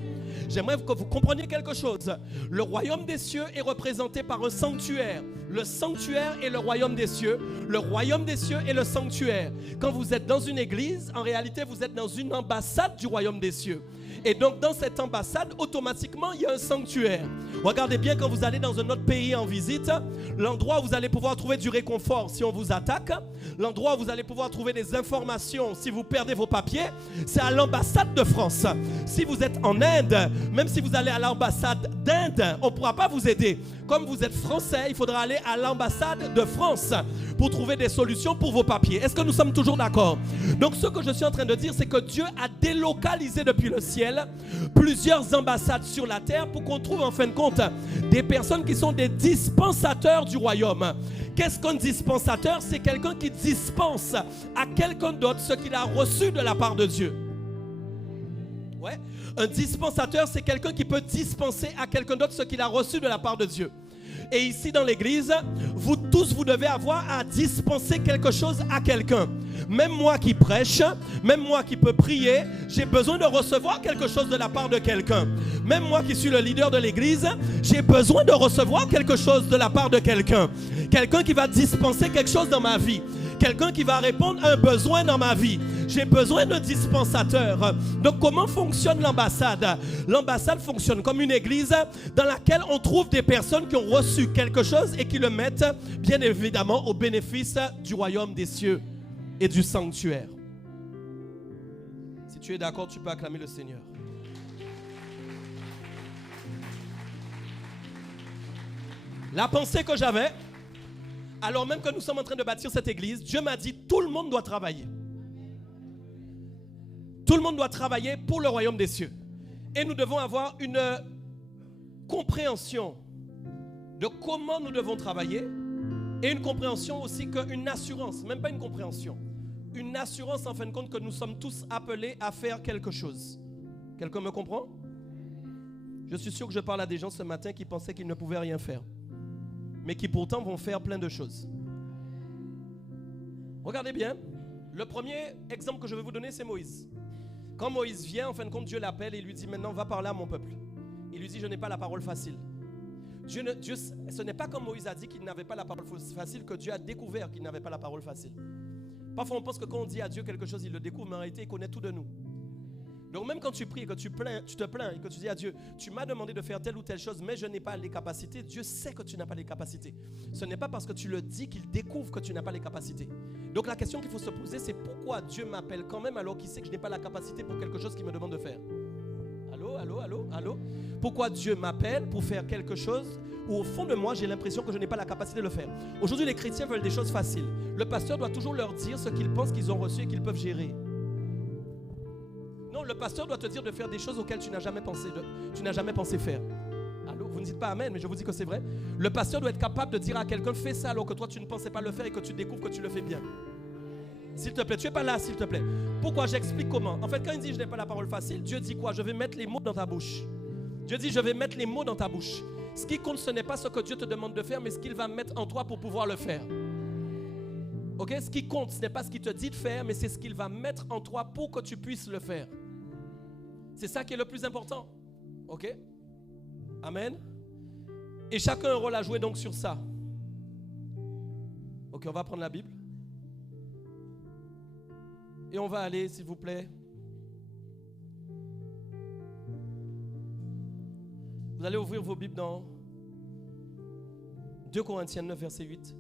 J'aimerais que vous compreniez quelque chose. Le royaume des cieux est représenté par un sanctuaire. le sanctuaire et le royaume des cieux. Le royaume des cieux et le sanctuaire. Quand vous êtes dans une église, en réalité, vous êtes dans une ambassade du royaume des cieux. Et donc, dans cette ambassade, automatiquement, il y a un sanctuaire. Regardez bien quand vous allez dans un autre pays en visite, l'endroit où vous allez pouvoir trouver du réconfort si on vous attaque, l'endroit où vous allez pouvoir trouver des informations si vous perdez vos papiers, c'est à l'ambassade de France. Si vous êtes en Inde, même si vous allez à l'ambassade d'Inde, on ne pourra pas vous aider. Comme vous êtes français, il faudra aller à l'ambassade de France pour trouver des solutions pour vos papiers. Est-ce que nous sommes toujours d'accord? Donc ce que je suis en train de dire, c'est que Dieu a délocalisé depuis le ciel plusieurs ambassades sur la terre pour qu'on trouve en fin de compte des personnes qui sont des dispensateurs du royaume. Qu'est-ce qu'un dispensateur? C'est quelqu'un qui dispense à quelqu'un d'autre ce qu'il a reçu de la part de Dieu. Ouais. Un dispensateur, c'est quelqu'un qui peut dispenser à quelqu'un d'autre ce qu'il a reçu de la part de Dieu. Et ici dans l'église, vous tous, vous devez avoir à dispenser quelque chose à quelqu'un. Même moi qui prêche, même moi qui peux prier, j'ai besoin de recevoir quelque chose de la part de quelqu'un. Même moi qui suis le leader de l'église, j'ai besoin de recevoir quelque chose de la part de quelqu'un. Quelqu'un qui va dispenser quelque chose dans ma vie. Quelqu'un qui va répondre à un besoin dans ma vie. J'ai besoin d'un dispensateur. Donc comment fonctionne l'ambassade? L'ambassade fonctionne comme une église dans laquelle on trouve des personnes qui ont reçu quelque chose et qui le mettent bien évidemment au bénéfice du royaume des cieux et du sanctuaire. Si tu es d'accord, tu peux acclamer le Seigneur. La pensée que j'avais, alors même que nous sommes en train de bâtir cette église, Dieu m'a dit tout le monde doit travailler. Tout le monde doit travailler pour le royaume des cieux. Et nous devons avoir une compréhension de comment nous devons travailler et une compréhension aussi qu'une assurance, même pas une compréhension, une assurance en fin de compte que nous sommes tous appelés à faire quelque chose. Quelqu'un me comprend? Je suis sûr que je parle à des gens ce matin qui pensaient qu'ils ne pouvaient rien faire, mais qui pourtant vont faire plein de choses. Regardez bien, le premier exemple que je vais vous donner, c'est Moïse. Quand Moïse vient, en fin de compte, Dieu l'appelle et lui dit maintenant va parler à mon peuple. Il lui dit je n'ai pas la parole facile. Dieu, ce n'est pas comme Moïse a dit qu'il n'avait pas la parole facile que Dieu a découvert qu'il n'avait pas la parole facile. Parfois on pense que quand on dit à Dieu quelque chose, il le découvre, mais en réalité il connaît tout de nous. Donc même quand tu pries et que tu te plains et que tu dis à Dieu, tu m'as demandé de faire telle ou telle chose, mais je n'ai pas les capacités, Dieu sait que tu n'as pas les capacités. Ce n'est pas parce que tu le dis qu'il découvre que tu n'as pas les capacités. Donc la question qu'il faut se poser, c'est pourquoi Dieu m'appelle quand même alors qu'il sait que je n'ai pas la capacité pour quelque chose qu'il me demande de faire. Allô? Pourquoi Dieu m'appelle pour faire quelque chose où au fond de moi j'ai l'impression que je n'ai pas la capacité de le faire. Aujourd'hui les chrétiens veulent des choses faciles. Le pasteur doit toujours leur dire ce qu'ils pensent qu'ils ont reçu et qu'ils peuvent gérer. Non, le pasteur doit te dire de faire des choses auxquelles tu n'as jamais pensé faire. Allô, vous ne dites pas amen, mais je vous dis que c'est vrai. Le pasteur doit être capable de dire à quelqu'un fais ça alors que toi tu ne pensais pas le faire et que tu découvres que tu le fais bien. S'il te plaît, tu n'es pas là, s'il te plaît. Pourquoi? J'explique comment. En fait, quand il dit je n'ai pas la parole facile, Dieu dit quoi? Je vais mettre les mots dans ta bouche. Dieu dit je vais mettre les mots dans ta bouche. Ce qui compte, ce n'est pas ce que Dieu te demande de faire, mais ce qu'il va mettre en toi pour pouvoir le faire. Ok? Ce qui compte, ce n'est pas ce qu'il te dit de faire, mais c'est ce qu'il va mettre en toi pour que tu puisses le faire. C'est ça qui est le plus important. Ok? Amen. Et chacun a un rôle à jouer donc sur ça. Ok, on va prendre la Bible. Et on va aller, s'il vous plaît. Vous allez ouvrir vos Bibles dans 2 Corinthiens 9, verset 8.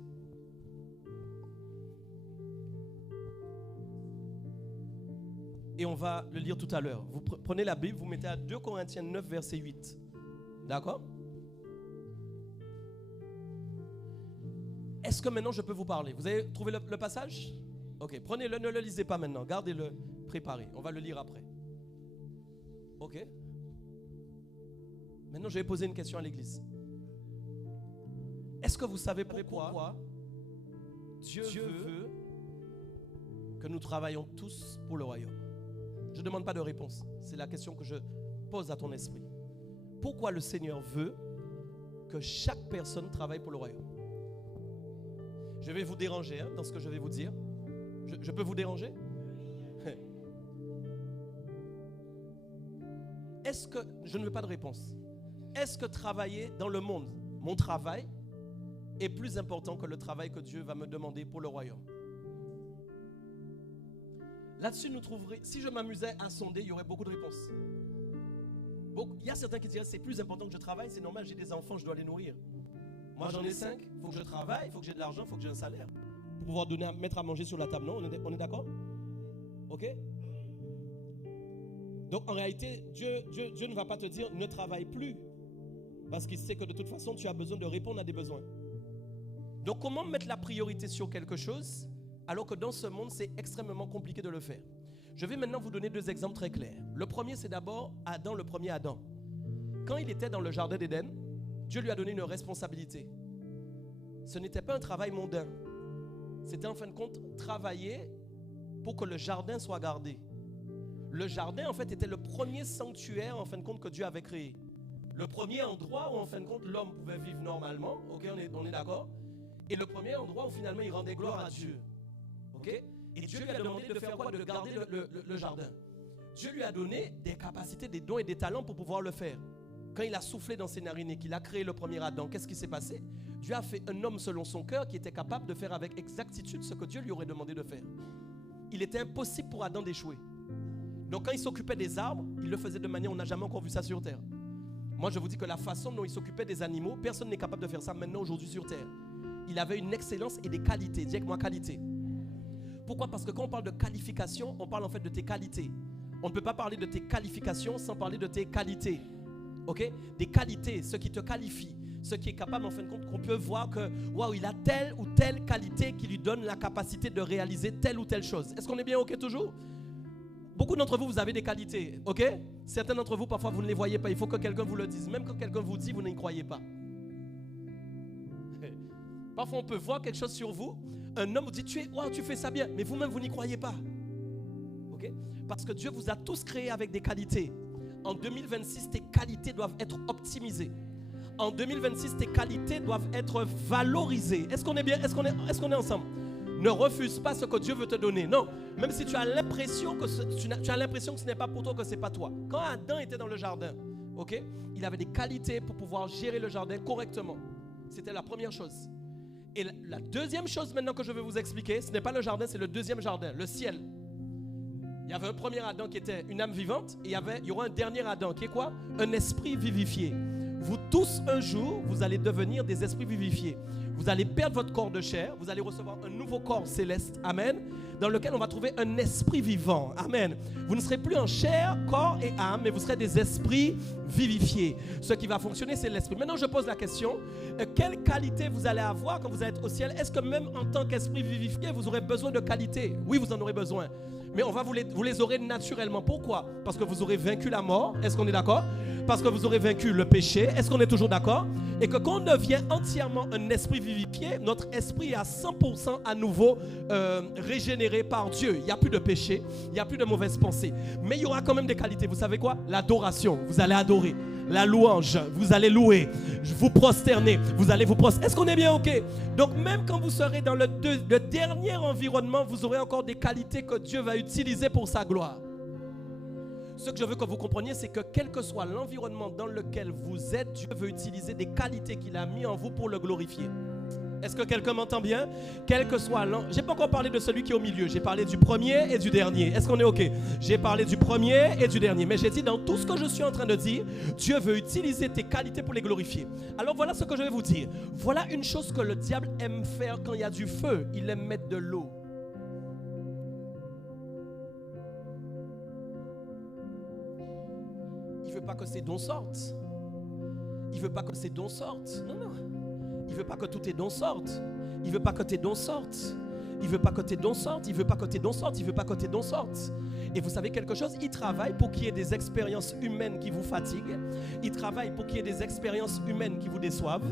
Et on va le lire tout à l'heure. Vous prenez la Bible, vous mettez à 2 Corinthiens 9, verset 8. D'accord? Est-ce que maintenant je peux vous parler? Vous avez trouvé le passage? Ok, prenez-le, ne le lisez pas maintenant. Gardez-le préparé. On va le lire après. Ok? Maintenant, je vais poser une question à l'église. Est-ce que vous savez pourquoi Dieu veut que nous travaillons tous pour le royaume? Je ne demande pas de réponse. C'est la question que je pose à ton esprit. Pourquoi le Seigneur veut que chaque personne travaille pour le royaume? Je vais vous déranger dans ce que je vais vous dire. Je peux vous déranger? Est-ce que, je ne veux pas de réponse. Est-ce que travailler dans le monde, mon travail, est plus important que le travail que Dieu va me demander pour le royaume. Là-dessus, nous trouverons, si je m'amusais à sonder, il y aurait beaucoup de réponses. Il y a certains qui diraient c'est plus important que je travaille, c'est normal, j'ai des enfants, je dois les nourrir. Moi j'en ai 5, il faut que je travaille, il faut que j'ai de l'argent, il faut que j'ai un salaire. Pour pouvoir mettre à manger sur la table, non? On est d'accord? Ok? Donc en réalité, Dieu ne va pas te dire ne travaille plus. Parce qu'il sait que de toute façon, tu as besoin de répondre à des besoins. Donc comment mettre la priorité sur quelque chose alors que dans ce monde, c'est extrêmement compliqué de le faire? Je vais maintenant vous donner 2 exemples très clairs. Le premier, c'est d'abord Adam, le premier Adam. Quand il était dans le jardin d'Éden, Dieu lui a donné une responsabilité. Ce n'était pas un travail mondain. C'était en fin de compte travailler pour que le jardin soit gardé. Le jardin, en fait, était le premier sanctuaire, en fin de compte, que Dieu avait créé. Le premier endroit où, en fin de compte, l'homme pouvait vivre normalement. Ok, on est d'accord? Et le premier endroit où, finalement, il rendait gloire à Dieu. Ok? Et Dieu lui a demandé de faire quoi? De garder le jardin. Dieu lui a donné des capacités, des dons et des talents pour pouvoir le faire. Quand il a soufflé dans ses narines et qu'il a créé le premier Adam, qu'est-ce qui s'est passé? Dieu a fait un homme selon son cœur qui était capable de faire avec exactitude ce que Dieu lui aurait demandé de faire. Il était impossible pour Adam d'échouer. Donc quand il s'occupait des arbres, il le faisait de manière, on n'a jamais encore vu ça sur terre. Moi je vous dis que la façon dont il s'occupait des animaux, personne n'est capable de faire ça maintenant aujourd'hui sur terre. Il avait une excellence et des qualités. Dis avec moi qualité. Pourquoi? Parce que quand on parle de qualification, on parle en fait de tes qualités. On ne peut pas parler de tes qualifications sans parler de tes qualités. Ok? Des qualités, ce qui te qualifie, ce qui est capable en fin de compte qu'on peut voir que waouh, il a telle ou telle qualité qui lui donne la capacité de réaliser telle ou telle chose. Est-ce qu'on est bien ok toujours? Beaucoup d'entre vous, vous avez des qualités, ok? Certains d'entre vous, parfois, vous ne les voyez pas. Il faut que quelqu'un vous le dise. Même quand quelqu'un vous dit, vous n'y croyez pas. Parfois, on peut voir quelque chose sur vous. Un homme vous dit, wow, tu fais ça bien. Mais vous-même, vous n'y croyez pas. Ok? Parce que Dieu vous a tous créés avec des qualités. En 2026, tes qualités doivent être optimisées. En 2026, tes qualités doivent être valorisées. Est-ce qu'on est bien? Est-ce qu'on est ensemble? Ne refuse pas ce que Dieu veut te donner. Non, même si tu as l'impression que ce n'est pas pour toi, que ce n'est pas toi. Quand Adam était dans le jardin, ok, il avait des qualités pour pouvoir gérer le jardin correctement. C'était la première chose. Et la deuxième chose maintenant que je vais vous expliquer, ce n'est pas le jardin, c'est le deuxième jardin, le ciel. Il y avait un premier Adam qui était une âme vivante et il y aura un dernier Adam qui est quoi? Un esprit vivifié. Vous tous un jour, vous allez devenir des esprits vivifiés. Vous allez perdre votre corps de chair, vous allez recevoir un nouveau corps céleste, amen, dans lequel on va trouver un esprit vivant, amen. Vous ne serez plus en chair, corps et âme, mais vous serez des esprits vivifiés. Ce qui va fonctionner, c'est l'esprit. Maintenant, je pose la question, quelle qualité vous allez avoir quand vous allez être au ciel? Est-ce que même en tant qu'esprit vivifié, vous aurez besoin de qualité? Oui, vous en aurez besoin. Mais vous les aurez naturellement. Pourquoi? Parce que vous aurez vaincu la mort. Est-ce qu'on est d'accord? Parce que vous aurez vaincu le péché. Est-ce qu'on est toujours d'accord? Et que quand on devient entièrement un esprit vivifié, notre esprit est à 100% à nouveau régénéré par Dieu. Il n'y a plus de péché, il n'y a plus de mauvaises pensées. Mais il y aura quand même des qualités. Vous savez quoi? L'adoration, vous allez adorer. La louange, vous allez louer. Vous prosterner, vous allez vous prosterner. Est-ce qu'on est bien ok? Donc même quand vous serez dans le dernier environnement, vous aurez encore des qualités que Dieu va utiliser pour sa gloire. Ce que je veux que vous compreniez, c'est que quel que soit l'environnement dans lequel vous êtes, Dieu veut utiliser des qualités qu'il a mis en vous pour le glorifier. Est-ce que quelqu'un m'entend bien? Quel que soit je n'ai pas encore parlé de celui qui est au milieu. J'ai parlé du premier et du dernier. Est-ce qu'on est ok? J'ai parlé du premier et du dernier. Mais j'ai dit dans tout ce que je suis en train de dire, Dieu veut utiliser tes qualités pour les glorifier. Alors voilà ce que je vais vous dire. Voilà une chose que le diable aime faire quand il y a du feu. Il aime mettre de l'eau. Il ne veut pas que ces dons sortent. Il ne veut pas que ces dons sortent. Non, non. Il ne veut pas que tous tes dons sortent. Il ne veut pas que tes dons sortent. Il ne veut pas que tes dons sortent. Il ne veut pas que tes dons sortent. Il ne veut pas que tes dons sortent. Et vous savez quelque chose? Il travaille pour qu'il y ait des expériences humaines qui vous fatiguent. Il travaille pour qu'il y ait des expériences humaines qui vous déçoivent.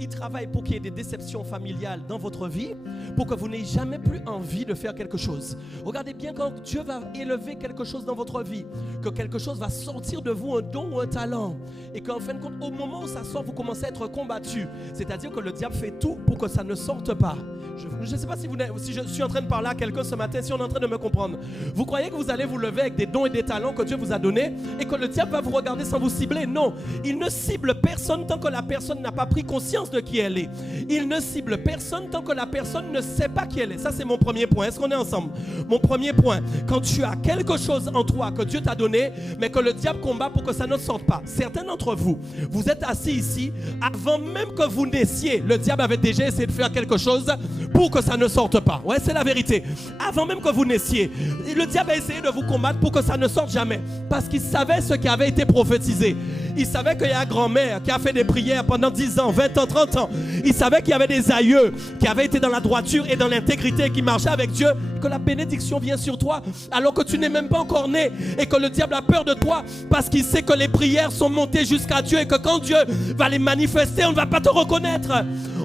Il travaille pour qu'il y ait des déceptions familiales dans votre vie, pour que vous n'ayez jamais plus envie de faire quelque chose. Regardez bien quand Dieu va élever quelque chose dans votre vie, que quelque chose va sortir de vous, un don ou un talent, et qu'en fin de compte, au moment où ça sort, vous commencez à être combattu. C'est-à-dire que le diable fait tout pour que ça ne sorte pas. Je ne sais pas si je suis en train de parler à quelqu'un ce matin, si on est en train de me comprendre, vous croyez que vous allez vous lever avec des dons et des talents que Dieu vous a donnés et que le diable va vous regarder sans vous cibler? Non, il ne cible personne tant que la personne n'a pas pris conscience de qui elle est. Il ne cible personne tant que la personne ne sait pas qui elle est. Ça, c'est mon premier point. Est-ce qu'on est ensemble? Mon premier point, quand tu as quelque chose en toi que Dieu t'a donné, mais que le diable combat pour que ça ne sorte pas. Certains d'entre vous, vous êtes assis ici, avant même que vous naissiez, le diable avait déjà essayé de faire quelque chose pour que ça ne sorte pas. Ouais, c'est la vérité. Avant même que vous naissiez, le diable a essayé de vous combattre pour que ça ne sorte jamais. Parce qu'il savait ce qui avait été prophétisé. Il savait qu'il y a une grand-mère qui a fait des prières pendant 10 ans, 20 ans, 30 ans. Il savait qu'il y avait des aïeux qui avaient été dans la droiture et dans l'intégrité, qui marchaient avec Dieu. Que la bénédiction vient sur toi alors que tu n'es même pas encore né. Et que le diable a peur de toi parce qu'il sait que les prières sont montées jusqu'à Dieu. Et que quand Dieu va les manifester, on ne va pas te reconnaître.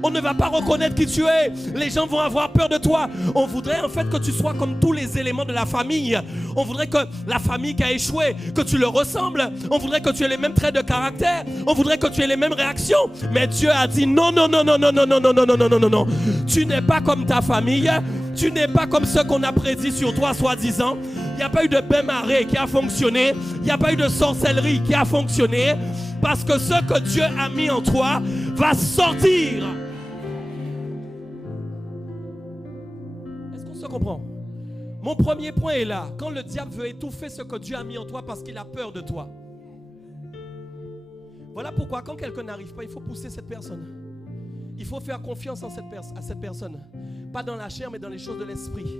On ne va pas reconnaître qui tu es. Les gens vont avoir peur de toi. On voudrait en fait que tu sois comme tous les éléments de la famille. On voudrait que la famille qui a échoué, que tu leur ressembles. On voudrait que tu aies les mêmes traits de caractère. On voudrait que tu aies les mêmes réactions. Mais Dieu a dit non, non, non, non, non, non, non, non, non, non, non, non, non. Tu n'es pas comme ta famille. Tu n'es pas comme ceux qu'on a prédit sur toi, soi-disant. Il n'y a pas eu de bain-marais qui a fonctionné. Il n'y a pas eu de sorcellerie qui a fonctionné. Parce que ce que Dieu a mis en toi va sortir. Est-ce qu'on se comprend? Mon premier point est là. Quand le diable veut étouffer ce que Dieu a mis en toi parce qu'il a peur de toi. Voilà pourquoi quand quelqu'un n'arrive pas, il faut pousser cette personne. Il faut faire confiance en à cette personne. Pas dans la chair, mais dans les choses de l'esprit.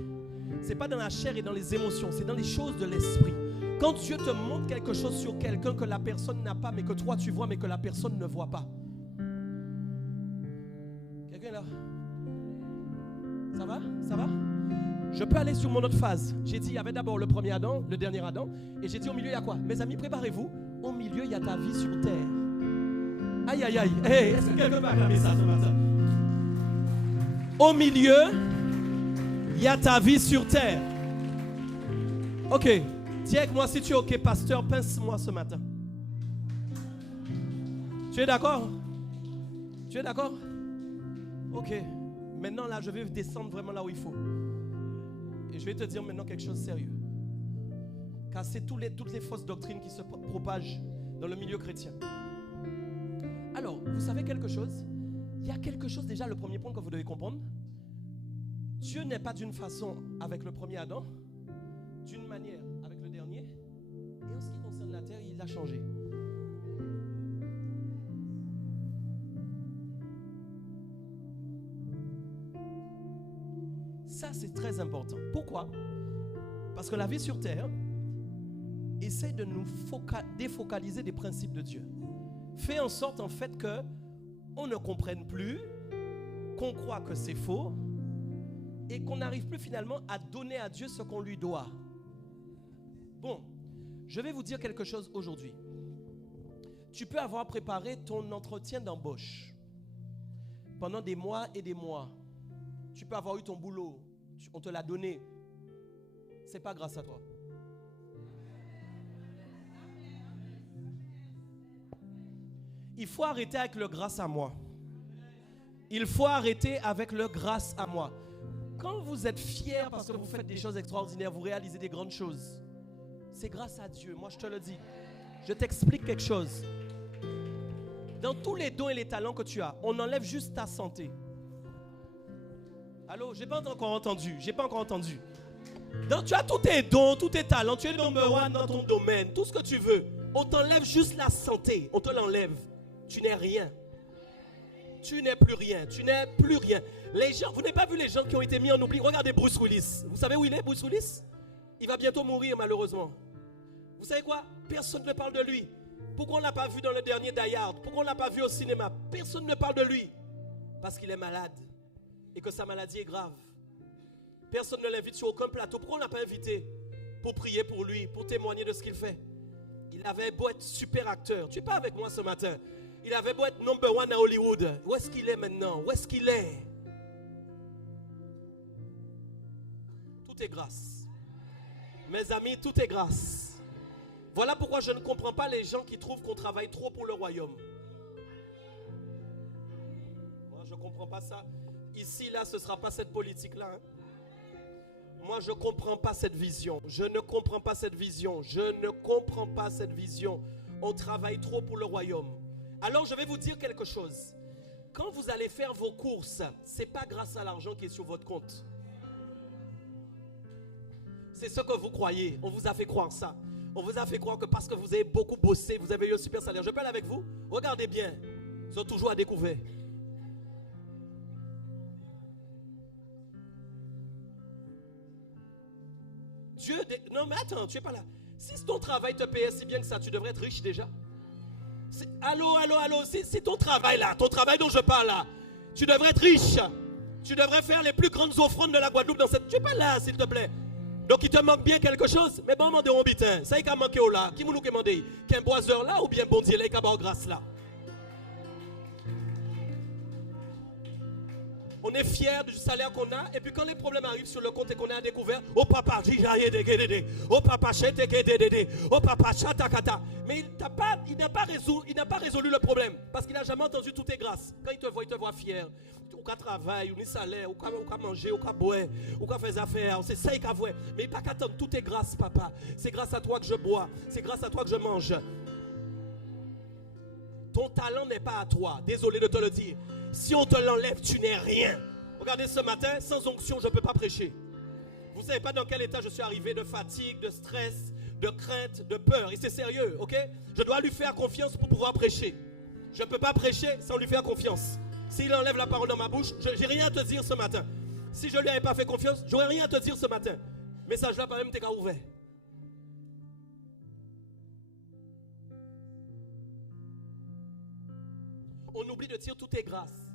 C'est pas dans la chair et dans les émotions, c'est dans les choses de l'esprit. Quand Dieu te montre quelque chose sur quelqu'un que la personne n'a pas, mais que toi tu vois, mais que la personne ne voit pas. Quelqu'un est là? Ça va? Ça va? Je peux aller sur mon autre phase. J'ai dit, il y avait d'abord le premier Adam, le dernier Adam. Et j'ai dit, au milieu, il y a quoi? Mes amis, préparez-vous. Au milieu, il y a ta vie sur terre. Aïe, aïe, aïe. Hey, est-ce que quelqu'un va acclamer ça ce matin? Au milieu, il y a ta vie sur terre. Ok. Dis avec moi si tu es ok, pasteur, pince-moi ce matin. Tu es d'accord? Tu es d'accord? Ok. Maintenant, là, je vais descendre vraiment là où il faut. Et je vais te dire maintenant quelque chose de sérieux. Casser toutes les fausses doctrines qui se propagent dans le milieu chrétien. Alors, vous savez quelque chose? Il y a quelque chose déjà, le premier point que vous devez comprendre. Dieu n'est pas d'une façon avec le premier Adam, d'une manière avec le dernier. Et en ce qui concerne la terre, il a changé. Ça, c'est très important. Pourquoi? Parce que la vie sur terre essaie de nous défocaliser des principes de Dieu. Fait en sorte en fait que on ne comprenne plus, qu'on croit que c'est faux et qu'on n'arrive plus finalement à donner à Dieu ce qu'on lui doit. Bon, je vais vous dire quelque chose aujourd'hui. Tu peux avoir préparé ton entretien d'embauche pendant des mois et des mois. Tu peux avoir eu ton boulot, on te l'a donné. C'est pas grâce à toi. Il faut arrêter avec le grâce à moi. Il faut arrêter avec le grâce à moi. Quand vous êtes fiers parce que vous faites des choses extraordinaires, vous réalisez des grandes choses, c'est grâce à Dieu. Moi, je te le dis. Je t'explique quelque chose. Dans tous les dons et les talents que tu as, on enlève juste ta santé. Allô, j'ai pas encore entendu. Donc, tu as tous tes dons, tous tes talents. Tu es number one dans ton domaine, tout ce que tu veux. On t'enlève juste la santé. On te l'enlève. Tu n'es rien. Tu n'es plus rien. Tu n'es plus rien. Les gens, vous n'avez pas vu les gens qui ont été mis en oubli? Regardez Bruce Willis. Vous savez où il est, Bruce Willis? Il va bientôt mourir, malheureusement. Vous savez quoi? Personne ne parle de lui. Pourquoi on ne l'a pas vu dans le dernier Die Hard? Pourquoi on ne l'a pas vu au cinéma? Personne ne parle de lui. Parce qu'il est malade. Et que sa maladie est grave. Personne ne l'invite sur aucun plateau. Pourquoi on ne l'a pas invité? Pour prier pour lui, pour témoigner de ce qu'il fait. Il avait beau être super acteur. Tu n'es pas avec moi ce matin. Il avait beau être number one à Hollywood. Où est-ce qu'il est maintenant? Où est-ce qu'il est? Tout est grâce. Mes amis, tout est grâce. Voilà pourquoi je ne comprends pas les gens qui trouvent qu'on travaille trop pour le royaume. Moi, je ne comprends pas ça. Ici, là, ce ne sera pas cette politique-là. Hein. Moi, je ne comprends pas cette vision. Je ne comprends pas cette vision. Je ne comprends pas cette vision. On travaille trop pour le royaume. Alors, je vais vous dire quelque chose. Quand vous allez faire vos courses, ce n'est pas grâce à l'argent qui est sur votre compte. C'est ce que vous croyez. On vous a fait croire ça. On vous a fait croire que parce que vous avez beaucoup bossé, vous avez eu un super salaire. Je peux aller avec vous? Regardez bien. Ils sont toujours à découvert. Dieu... Non mais attends, tu n'es pas là. Si ton travail te payait si bien que ça, tu devrais être riche déjà. Allô, c'est ton travail là, ton travail dont je parle là. Tu devrais être riche. Tu devrais faire les plus grandes offrandes de la Guadeloupe dans cette... Tu n'es pas là, s'il te plaît. Donc il te manque bien quelque chose. Mais bon, on demande bitin. Ça y a manqué au là. Qui nous demande? Qu'un boiseur là ou bien bon Dieu là, il a grâce là. On est fiers du salaire qu'on a. Et puis quand les problèmes arrivent sur le compte et qu'on est à découvert, oh papa, oh papa, oh papa, chatakata. Mais il n'a pas résolu le problème. Parce qu'il n'a jamais entendu toutes tes grâces. Quand il te voit fier, ou qu'à travail, ou ni salaire, ou qu'à manger, ou qu'à boire, ou qu'à faire des affaires, c'est ça qu'il a vu. Mais il n'a pas qu'à attendre toutes tes grâces, papa. C'est grâce à toi que je bois. C'est grâce à toi que je mange. Ton talent n'est pas à toi. Désolé de te le dire. Si on te l'enlève, tu n'es rien. Regardez ce matin, sans onction, je ne peux pas prêcher. Vous ne savez pas dans quel état je suis arrivé, de fatigue, de stress, de crainte, de peur. Et c'est sérieux, ok? Je dois lui faire confiance pour pouvoir prêcher. Je ne peux pas prêcher sans lui faire confiance. S'il enlève la parole dans ma bouche, je n'ai rien à te dire ce matin. Si je ne lui avais pas fait confiance, je n'aurais rien à te dire ce matin. Message là, par même, t'es qu'à ouvert. On oublie de dire toutes tes grâces.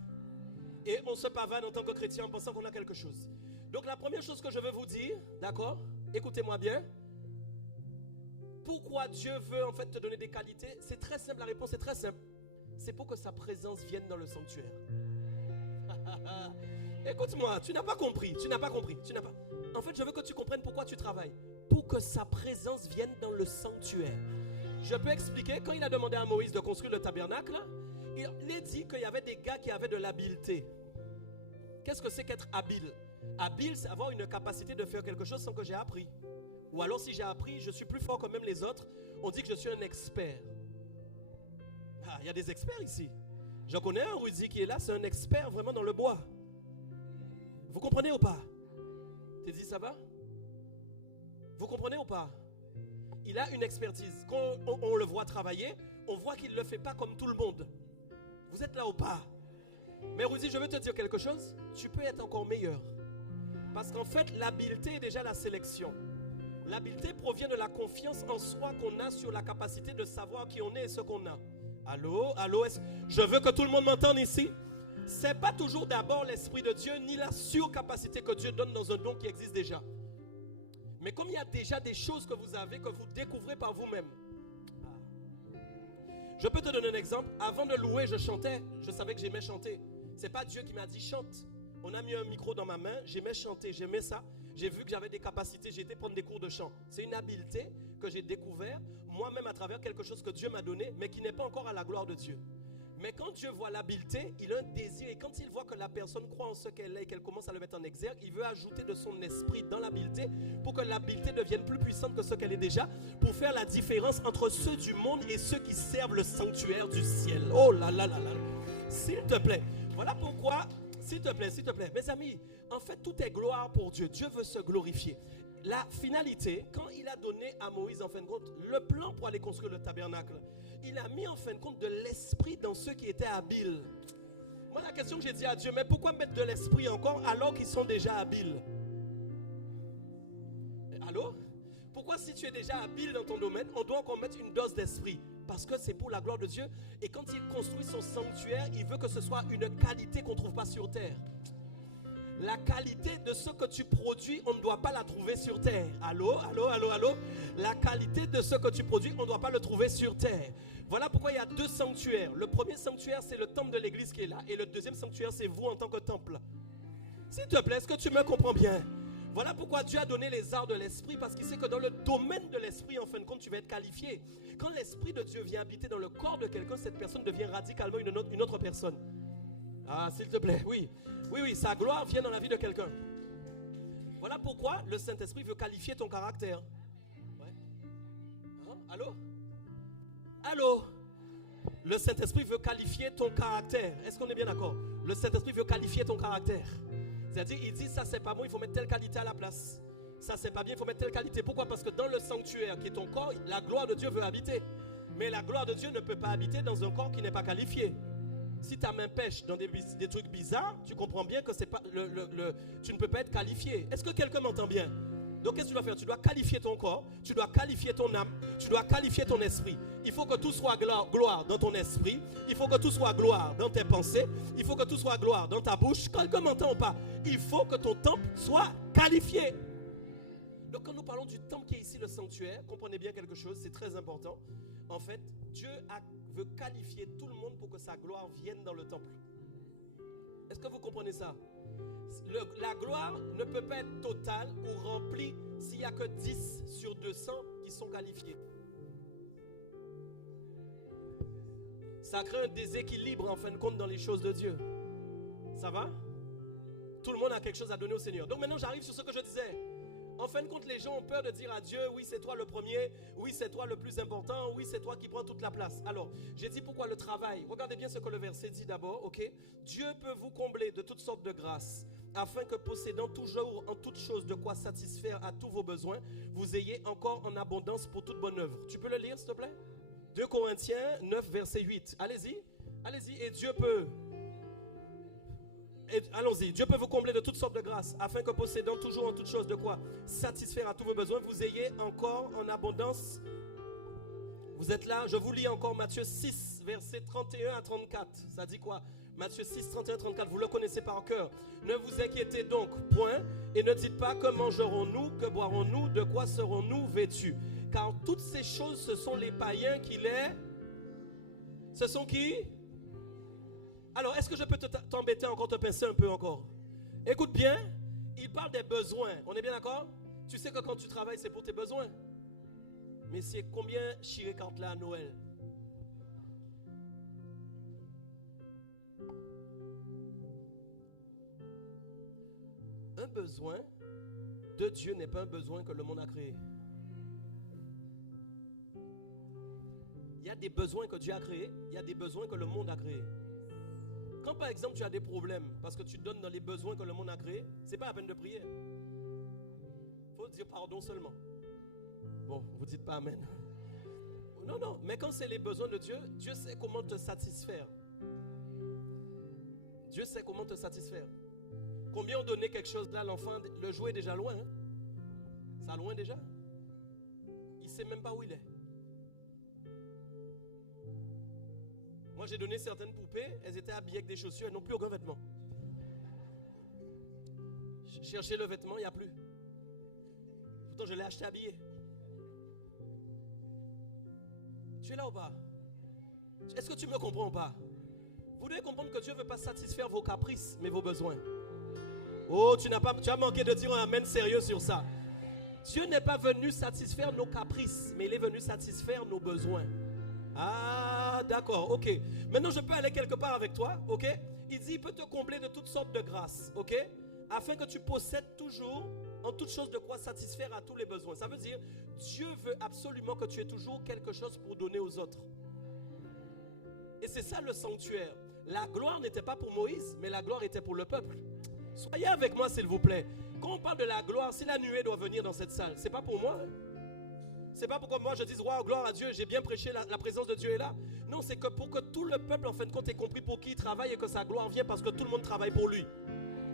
Et on se pavane en tant que chrétien en pensant qu'on a quelque chose. Donc la première chose que je veux vous dire, d'accord? Écoutez-moi bien. Pourquoi Dieu veut en fait te donner des qualités? C'est très simple, la réponse est très simple. C'est pour que sa présence vienne dans le sanctuaire. Écoute-moi, tu n'as pas compris. En fait, je veux que tu comprennes pourquoi tu travailles. Pour que sa présence vienne dans le sanctuaire. Je peux expliquer, quand il a demandé à Moïse de construire le tabernacle, il a dit qu'il y avait des gars qui avaient de l'habileté. Qu'est-ce que c'est qu'être habile? Habile, c'est avoir une capacité de faire quelque chose sans que j'ai appris. Ou alors si j'ai appris, je suis plus fort que même les autres. On dit que je suis un expert. Ah, il y a des experts ici. J'en connais un, Rudy, qui est là, c'est un expert vraiment dans le bois. Vous comprenez ou pas? T'es dit, ça va? Vous comprenez ou pas? Il a une expertise. Quand on le voit travailler, on voit qu'il ne le fait pas comme tout le monde. Vous êtes là ou pas? Mais Rudy, je veux te dire quelque chose. Tu peux être encore meilleur. Parce qu'en fait, l'habileté est déjà la sélection. L'habileté provient de la confiance en soi qu'on a sur la capacité de savoir qui on est et ce qu'on a. Allô? Je veux que tout le monde m'entende ici. Ce n'est pas toujours d'abord l'Esprit de Dieu ni la surcapacité que Dieu donne dans un don qui existe déjà. Mais comme il y a déjà des choses que vous avez, que vous découvrez par vous-même. Je peux te donner un exemple. Avant de louer, je chantais. Je savais que j'aimais chanter. Ce n'est pas Dieu qui m'a dit chante. On a mis un micro dans ma main. J'aimais chanter. J'aimais ça. J'ai vu que j'avais des capacités. J'ai été prendre des cours de chant. C'est une habileté que j'ai découvert moi-même à travers quelque chose que Dieu m'a donné, mais qui n'est pas encore à la gloire de Dieu. Mais quand Dieu voit l'habileté, il a un désir. Et quand il voit que la personne croit en ce qu'elle est et qu'elle commence à le mettre en exergue, il veut ajouter de son esprit dans l'habileté pour que l'habileté devienne plus puissante que ce qu'elle est déjà, pour faire la différence entre ceux du monde et ceux qui servent le sanctuaire du ciel. Oh là là là là. S'il te plaît. Voilà pourquoi, s'il te plaît. Mes amis, en fait, tout est gloire pour Dieu. Dieu veut se glorifier. La finalité, quand il a donné à Moïse, en fin de compte, le plan pour aller construire le tabernacle, il a mis en fin de compte de l'esprit dans ceux qui étaient habiles. Moi, la question que j'ai dit à Dieu, mais pourquoi mettre de l'esprit encore alors qu'ils sont déjà habiles? Allô? Pourquoi si tu es déjà habile dans ton domaine, on doit encore mettre une dose d'esprit? Parce que c'est pour la gloire de Dieu. Et quand il construit son sanctuaire, il veut que ce soit une qualité qu'on ne trouve pas sur terre. La qualité de ce que tu produis, on ne doit pas la trouver sur terre. Allô? La qualité de ce que tu produis, on ne doit pas le trouver sur terre. Voilà pourquoi il y a deux sanctuaires. Le premier sanctuaire, c'est le temple de l'église qui est là. Et le deuxième sanctuaire, c'est vous en tant que temple. S'il te plaît, est-ce que tu me comprends bien? Voilà pourquoi Dieu a donné les arts de l'esprit, parce qu'il sait que dans le domaine de l'esprit, en fin de compte, tu vas être qualifié. Quand l'esprit de Dieu vient habiter dans le corps de quelqu'un, cette personne devient radicalement une autre personne. Ah, s'il te plaît, oui. Oui, sa gloire vient dans la vie de quelqu'un. Voilà pourquoi le Saint-Esprit veut qualifier ton caractère. Ouais. Hein? Allô? Allô? Le Saint-Esprit veut qualifier ton caractère. Est-ce qu'on est bien d'accord? Le Saint-Esprit veut qualifier ton caractère. C'est-à-dire, il dit, ça c'est pas bon, il faut mettre telle qualité à la place. Ça c'est pas bien, il faut mettre telle qualité. Pourquoi? Parce que dans le sanctuaire qui est ton corps, la gloire de Dieu veut habiter. Mais la gloire de Dieu ne peut pas habiter dans un corps qui n'est pas qualifié. Si ta main pêche dans des trucs bizarres, tu comprends bien que c'est pas tu ne peux pas être qualifié. Est-ce que quelqu'un m'entend bien? Donc qu'est-ce que tu dois faire? Tu dois qualifier ton corps, tu dois qualifier ton âme, tu dois qualifier ton esprit. Il faut que tout soit gloire dans ton esprit, il faut que tout soit gloire dans tes pensées, il faut que tout soit gloire dans ta bouche. Quelqu'un m'entend ou pas? Il faut que ton temple soit qualifié. Donc quand nous parlons du temple qui est ici, le sanctuaire, comprenez bien quelque chose, c'est très important. En fait, Dieu veut qualifier tout le monde pour que sa gloire vienne dans le temple. Est-ce que vous comprenez ça? La gloire ne peut pas être totale ou remplie s'il n'y a que 10 sur 200 qui sont qualifiés. Ça crée un déséquilibre en fin de compte dans les choses de Dieu. Ça va? Tout le monde a quelque chose à donner au Seigneur. Donc maintenant j'arrive sur ce que je disais. En fin de compte, les gens ont peur de dire à Dieu, oui, c'est toi le premier, oui, c'est toi le plus important, oui, c'est toi qui prends toute la place. Alors, j'ai dit pourquoi le travail. Regardez bien ce que le verset dit d'abord, ok? Dieu peut vous combler de toutes sortes de grâces, afin que possédant toujours en toutes choses de quoi satisfaire à tous vos besoins, vous ayez encore en abondance pour toute bonne œuvre. Tu peux le lire, s'il te plaît? 2 Corinthiens 9, verset 8. Allez-y, allez-y, et Dieu peut... Allons-y, Dieu peut vous combler de toutes sortes de grâces, afin que possédant toujours en toutes choses de quoi satisfaire à tous vos besoins, vous ayez encore en abondance. Vous êtes là, je vous lis encore Matthieu 6, versets 31 à 34. Ça dit quoi? Matthieu 6, 31 à 34, vous le connaissez par cœur. Ne vous inquiétez donc point, et ne dites pas que mangerons-nous, que boirons-nous, de quoi serons-nous vêtus. Car toutes ces choses, ce sont les païens qui les... Ce sont qui? Alors, est-ce que je peux t'embêter encore, te pincer un peu encore? Écoute bien, il parle des besoins. On est bien d'accord? Tu sais que quand tu travailles, c'est pour tes besoins. Mais c'est combien chiré quand là à Noël? Un besoin de Dieu n'est pas un besoin que le monde a créé. Il y a des besoins que Dieu a créés, il y a des besoins que le monde a créés. Quand par exemple tu as des problèmes parce que tu donnes dans les besoins que le monde a créés, c'est pas la peine de prier. Il faut dire pardon seulement. Bon, vous dites pas amen. Non, non, mais quand c'est les besoins de Dieu, Dieu sait comment te satisfaire. Dieu sait comment te satisfaire. Combien ont donné quelque chose là, l'enfant, le jouet est déjà loin. Hein? Ça loin déjà. Il sait même pas où il est. Moi, j'ai donné certaines poupées, elles étaient habillées avec des chaussures, elles n'ont plus aucun vêtement. Chercher le vêtement, il n'y a plus. Pourtant, je l'ai acheté habillé. Tu es là ou pas? Est-ce que tu me comprends ou pas? Vous devez comprendre que Dieu ne veut pas satisfaire vos caprices, mais vos besoins. Oh, tu as manqué de dire un amen sérieux sur ça. Dieu n'est pas venu satisfaire nos caprices, mais il est venu satisfaire nos besoins. Ah, d'accord, ok. Maintenant, je peux aller quelque part avec toi, ok? Il dit, il peut te combler de toutes sortes de grâces, ok? Afin que tu possèdes toujours, en toutes choses, de quoi satisfaire à tous les besoins. Ça veut dire, Dieu veut absolument que tu aies toujours quelque chose pour donner aux autres. Et c'est ça le sanctuaire. La gloire n'était pas pour Moïse, mais la gloire était pour le peuple. Soyez avec moi, s'il vous plaît. Quand on parle de la gloire, si la nuée doit venir dans cette salle, c'est pas pour moi, hein? C'est pas pour que moi je dise wow, gloire à Dieu, j'ai bien prêché, la présence de Dieu est là. Non, c'est que pour que tout le peuple en fin de compte ait compris pour qui il travaille et que sa gloire vient parce que tout le monde travaille pour lui.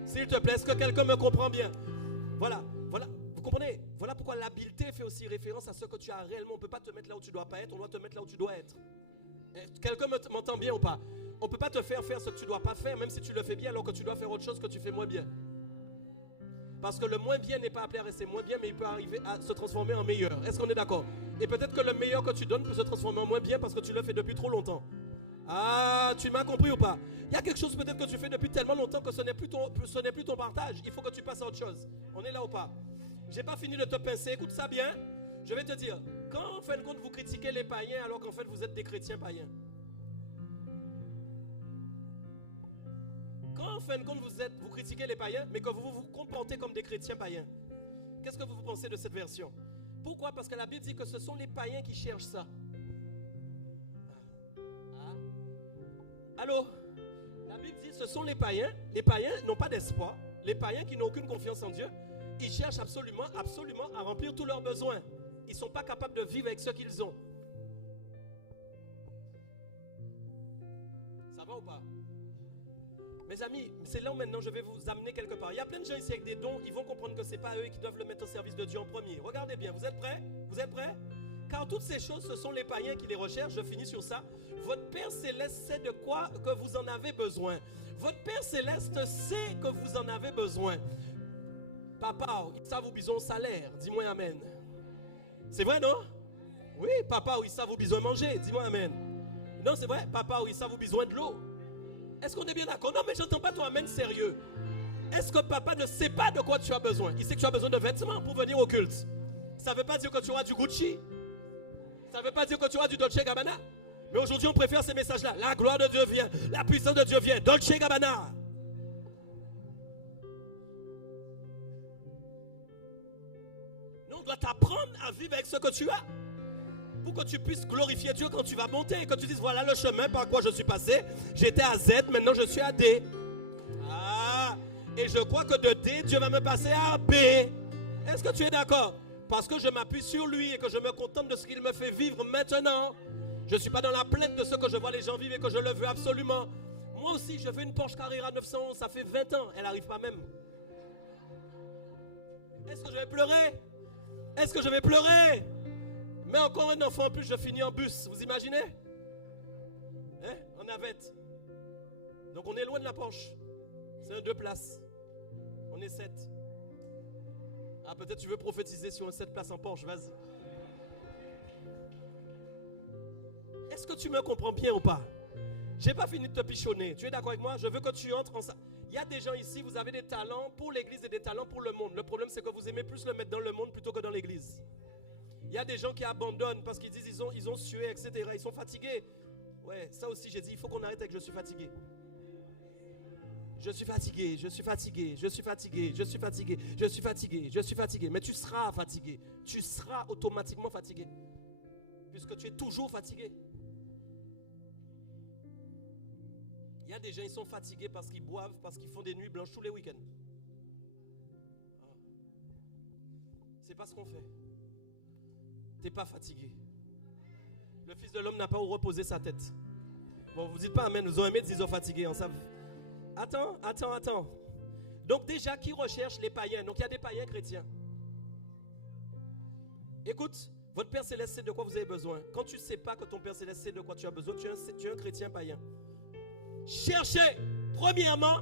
S'il te plaît, est-ce que quelqu'un me comprend bien? Voilà, vous comprenez? Voilà pourquoi l'habileté fait aussi référence à ce que tu as réellement. On ne peut pas te mettre là où tu ne dois pas être, on doit te mettre là où tu dois être. Quelqu'un m'entend bien ou pas? On ne peut pas te faire ce que tu ne dois pas faire, même si tu le fais bien, alors que tu dois faire autre chose que tu fais moins bien. Parce que le moins bien n'est pas appelé à rester moins bien, mais il peut arriver à se transformer en meilleur. Est-ce qu'on est d'accord? Et peut-être que le meilleur que tu donnes peut se transformer en moins bien parce que tu le fais depuis trop longtemps. Ah, tu m'as compris ou pas? Il y a quelque chose peut-être que tu fais depuis tellement longtemps que ce n'est plus ton partage. Il faut que tu passes à autre chose. On est là ou pas? J'ai pas fini de te pincer. Écoute ça bien. Je vais te dire, quand en fin de compte vous critiquez les païens alors qu'en fait vous êtes des chrétiens païens. Quand en fin de compte vous critiquez les païens, mais que vous vous comportez comme des chrétiens païens, qu'est-ce que vous pensez de cette version? Pourquoi? Parce que la Bible dit que ce sont les païens qui cherchent ça. Allô? La Bible dit que ce sont les païens n'ont pas d'espoir, les païens qui n'ont aucune confiance en Dieu, ils cherchent absolument à remplir tous leurs besoins. Ils ne sont pas capables de vivre avec ce qu'ils ont. Ça va ou pas? Mes amis, c'est là où maintenant je vais vous amener quelque part. Il y a plein de gens ici avec des dons, ils vont comprendre que ce n'est pas eux qui doivent le mettre au service de Dieu en premier. Regardez bien, vous êtes prêts? Vous êtes prêts? Car toutes ces choses, ce sont les païens qui les recherchent. Je finis sur ça. Votre Père Céleste sait de quoi que vous en avez besoin. Votre Père Céleste sait que vous en avez besoin. Papa, ils savent où besoin de salaire. Dis-moi amen. C'est vrai, non? Oui, papa, ils savent où besoin de manger. Dis-moi amen. Non, c'est vrai. Papa, ils savent où besoin de l'eau. Est-ce qu'on est bien d'accord? Non, mais j'entends pas ton amen sérieux. Est-ce que papa ne sait pas de quoi tu as besoin? Il sait que tu as besoin de vêtements pour venir au culte. Ça ne veut pas dire que tu auras du Gucci. Ça ne veut pas dire que tu auras du Dolce & Gabbana. Mais aujourd'hui, on préfère ces messages-là. La gloire de Dieu vient. La puissance de Dieu vient. Dolce & Gabbana. Non, on doit t'apprendre à vivre avec ce que tu as. Pour que tu puisses glorifier Dieu quand tu vas monter. Et que tu dises, voilà le chemin par quoi je suis passé. J'étais à Z, maintenant je suis à D. Ah, et je crois que de D, Dieu va me passer à B. Est-ce que tu es d'accord? Parce que je m'appuie sur lui et que je me contente de ce qu'il me fait vivre maintenant. Je ne suis pas dans la plainte de ce que je vois les gens vivre et que je le veux absolument. Moi aussi, je veux une Porsche Carrera 911, ça fait 20 ans, elle n'arrive pas même. Est-ce que je vais pleurer? Est-ce que je vais pleurer? Mais encore un enfant en plus, je finis en bus, vous imaginez? Hein? En navette. Donc on est loin de la Porsche. C'est un 2 places. On est 7. Ah, peut-être tu veux prophétiser sur un 7 places en Porsche, vas-y. Est-ce que tu me comprends bien ou pas? J'ai pas fini de te pichonner. Tu es d'accord avec moi? Je veux que tu entres en ça. Il y a des gens ici, vous avez des talents pour l'église et des talents pour le monde. Le problème, c'est que vous aimez plus le mettre dans le monde plutôt que dans l'église. Il y a des gens qui abandonnent parce qu'ils disent ils ont sué, etc. Ils sont fatigués. Ouais, ça aussi, j'ai dit, il faut qu'on arrête avec je suis fatigué. Je suis fatigué, je suis fatigué, je suis fatigué, je suis fatigué, je suis fatigué, je suis fatigué. Mais tu seras fatigué. Tu seras automatiquement fatigué. Puisque tu es toujours fatigué. Il y a des gens, ils sont fatigués parce qu'ils boivent, parce qu'ils font des nuits blanches tous les week-ends. C'est pas ce qu'on fait. T'es pas fatigué. Le Fils de l'homme n'a pas où reposer sa tête. Bon, vous dites pas amen, vous ont aimé dire ils sont fatigués. On savent. Attends. Donc déjà, qui recherche les païens? Donc il y a des païens chrétiens. Écoute, votre Père Céleste sait de quoi vous avez besoin. Quand tu ne sais pas que ton Père Céleste sait de quoi tu as besoin, tu es un chrétien païen. Cherchez premièrement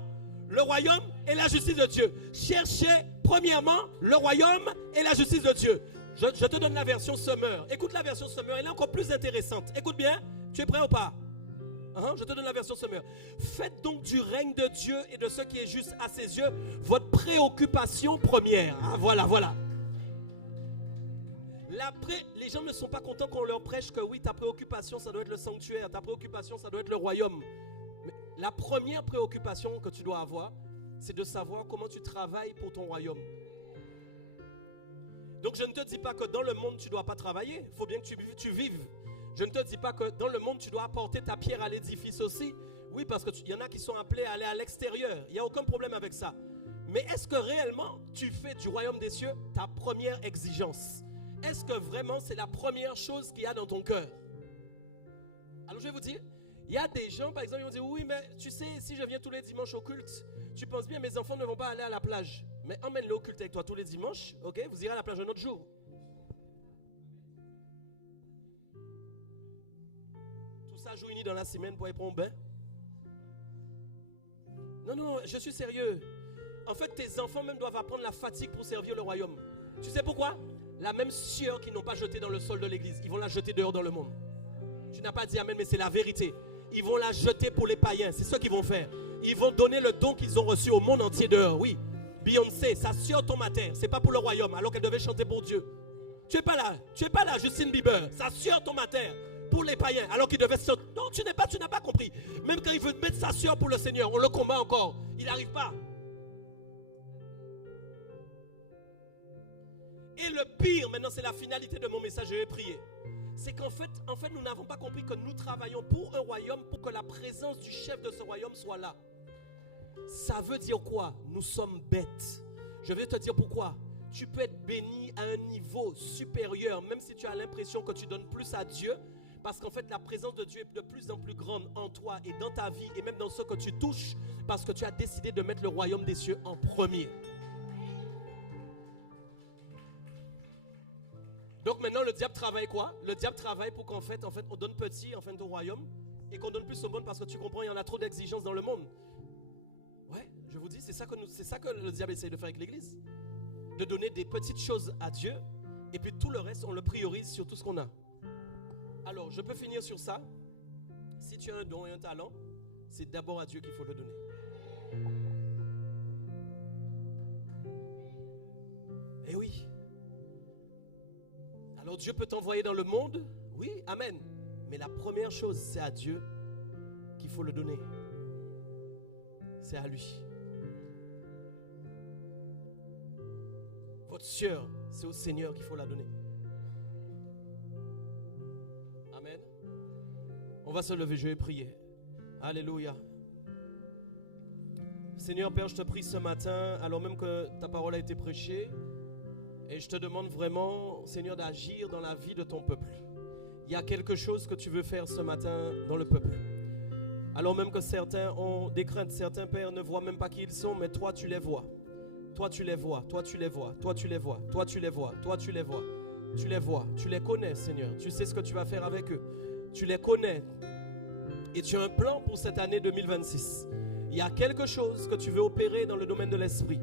le royaume et la justice de Dieu. Cherchez premièrement le royaume et la justice de Dieu. Je te donne la version Summer. Écoute la version Summer, elle est encore plus intéressante. Écoute bien, tu es prêt ou pas? Je te donne la version Summer. Faites donc du règne de Dieu et de ce qui est juste à ses yeux votre préoccupation première. Voilà. Les gens ne sont pas contents qu'on leur prêche que oui, ta préoccupation, ça doit être le sanctuaire. Ta préoccupation, ça doit être le royaume. Mais la première préoccupation que tu dois avoir, c'est de savoir comment tu travailles pour ton royaume. Donc je ne te dis pas que dans le monde, tu ne dois pas travailler. Il faut bien que tu vives. Je ne te dis pas que dans le monde, tu dois apporter ta pierre à l'édifice aussi. Oui, parce qu'il y en a qui sont appelés à aller à l'extérieur. Il n'y a aucun problème avec ça. Mais est-ce que réellement, tu fais du royaume des cieux ta première exigence? Est-ce que vraiment, c'est la première chose qu'il y a dans ton cœur? Alors je vais vous dire, il y a des gens, par exemple, ils vont dire, oui, mais tu sais, si je viens tous les dimanches au culte, tu penses bien, mes enfants ne vont pas aller à la plage. Mais emmène-les au culte avec toi tous les dimanches, ok? Vous irez à la plage un autre jour. Tout ça joue dans la semaine pour aller prendre un bain. Non, je suis sérieux. En fait, tes enfants même doivent apprendre la fatigue pour servir le royaume. Tu sais pourquoi? La même sueur qu'ils n'ont pas jetée dans le sol de l'église, ils vont la jeter dehors dans le monde. Tu n'as pas dit amen, mais c'est la vérité. Ils vont la jeter pour les païens, c'est ce qu'ils vont faire. Ils vont donner le don qu'ils ont reçu au monde entier dehors, oui. Beyoncé, ça sueur ton matin, c'est pas pour le royaume, alors qu'elle devait chanter pour Dieu. Tu es pas là, Justin Bieber, ça sueur ton matin. pour les païens, alors qu'il devait se... Non, tu n'as pas compris. Même quand il veut mettre sa sueur pour le Seigneur, on le combat encore. Il n'arrive pas. Et le pire, maintenant c'est la finalité de mon message, je vais prier. C'est qu'en fait, nous n'avons pas compris que nous travaillons pour un royaume, pour que la présence du chef de ce royaume soit là. Ça veut dire quoi? Nous sommes bêtes. Je vais te dire pourquoi. Tu peux être béni à un niveau supérieur, même si tu as l'impression que tu donnes plus à Dieu, parce qu'en fait la présence de Dieu est de plus en plus grande en toi et dans ta vie, et même dans ce que tu touches, parce que tu as décidé de mettre le royaume des cieux en premier. Donc maintenant le diable travaille quoi? Le diable travaille pour qu'en fait on donne petit au royaume et qu'on donne plus au monde, parce que tu comprends, il y en a trop d'exigences dans le monde. Ouais, je vous dis, c'est ça que le diable essaye de faire avec l'église. De donner des petites choses à Dieu, et puis tout le reste on le priorise sur tout ce qu'on a. Alors je peux finir sur ça. Si tu as un don et un talent, c'est d'abord à Dieu qu'il faut le donner. Eh oui. Alors Dieu peut t'envoyer dans le monde, oui, amen. Mais la première chose, c'est à Dieu qu'il faut le donner. C'est à lui. Votre sueur, c'est au Seigneur qu'il faut la donner. Amen. On va se lever, je vais prier. Alléluia. Seigneur Père, je te prie ce matin, alors même que ta parole a été prêchée, et je te demande vraiment, Seigneur, d'agir dans la vie de ton peuple. Il y a quelque chose que tu veux faire ce matin dans le peuple. Alors même que certains ont des craintes, certains pères ne voient même pas qui ils sont, mais toi tu les vois. Toi tu les vois, toi tu les vois, toi tu les vois, toi tu les vois, toi tu les vois. Tu les vois, tu les connais Seigneur. Tu sais ce que tu vas faire avec eux. Tu les connais. Et tu as un plan pour cette année 2026. Il y a quelque chose que tu veux opérer dans le domaine de l'esprit.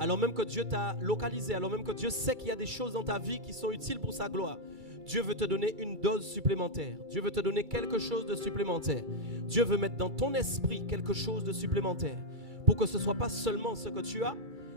Alors même que Dieu t'a localisé, alors même que Dieu sait qu'il y a des choses dans ta vie qui sont utiles pour sa gloire, Dieu veut te donner une dose supplémentaire. Dieu veut te donner quelque chose de supplémentaire. Dieu veut mettre dans ton esprit quelque chose de supplémentaire, pour que ce ne soit pas seulement ce que tu as,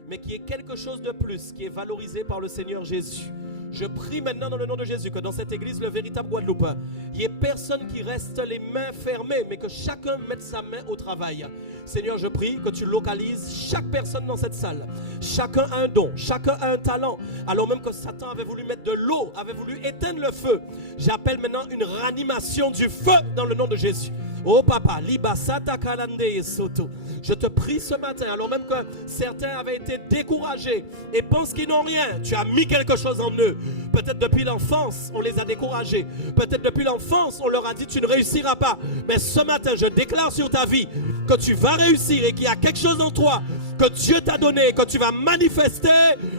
mais qu'il y ait quelque chose de plus qui est valorisé par le Seigneur Jésus. Je prie maintenant dans le nom de Jésus que dans cette église, le véritable Guadeloupe, il n'y ait personne qui reste les mains fermées, mais que chacun mette sa main au travail. Seigneur, je prie que tu localises chaque personne dans cette salle. Chacun a un don, chacun a un talent. Alors même que Satan avait voulu mettre de l'eau, avait voulu éteindre le feu, j'appelle maintenant une ranimation du feu dans le nom de Jésus. Oh papa, libasata kalande soto. Je te prie ce matin, alors même que certains avaient été découragés et pensent qu'ils n'ont rien, tu as mis quelque chose en eux. Peut-être depuis l'enfance, on les a découragés. Peut-être depuis l'enfance, on leur a dit tu ne réussiras pas. Mais ce matin, je déclare sur ta vie que tu vas réussir et qu'il y a quelque chose en toi que Dieu t'a donné, que tu vas manifester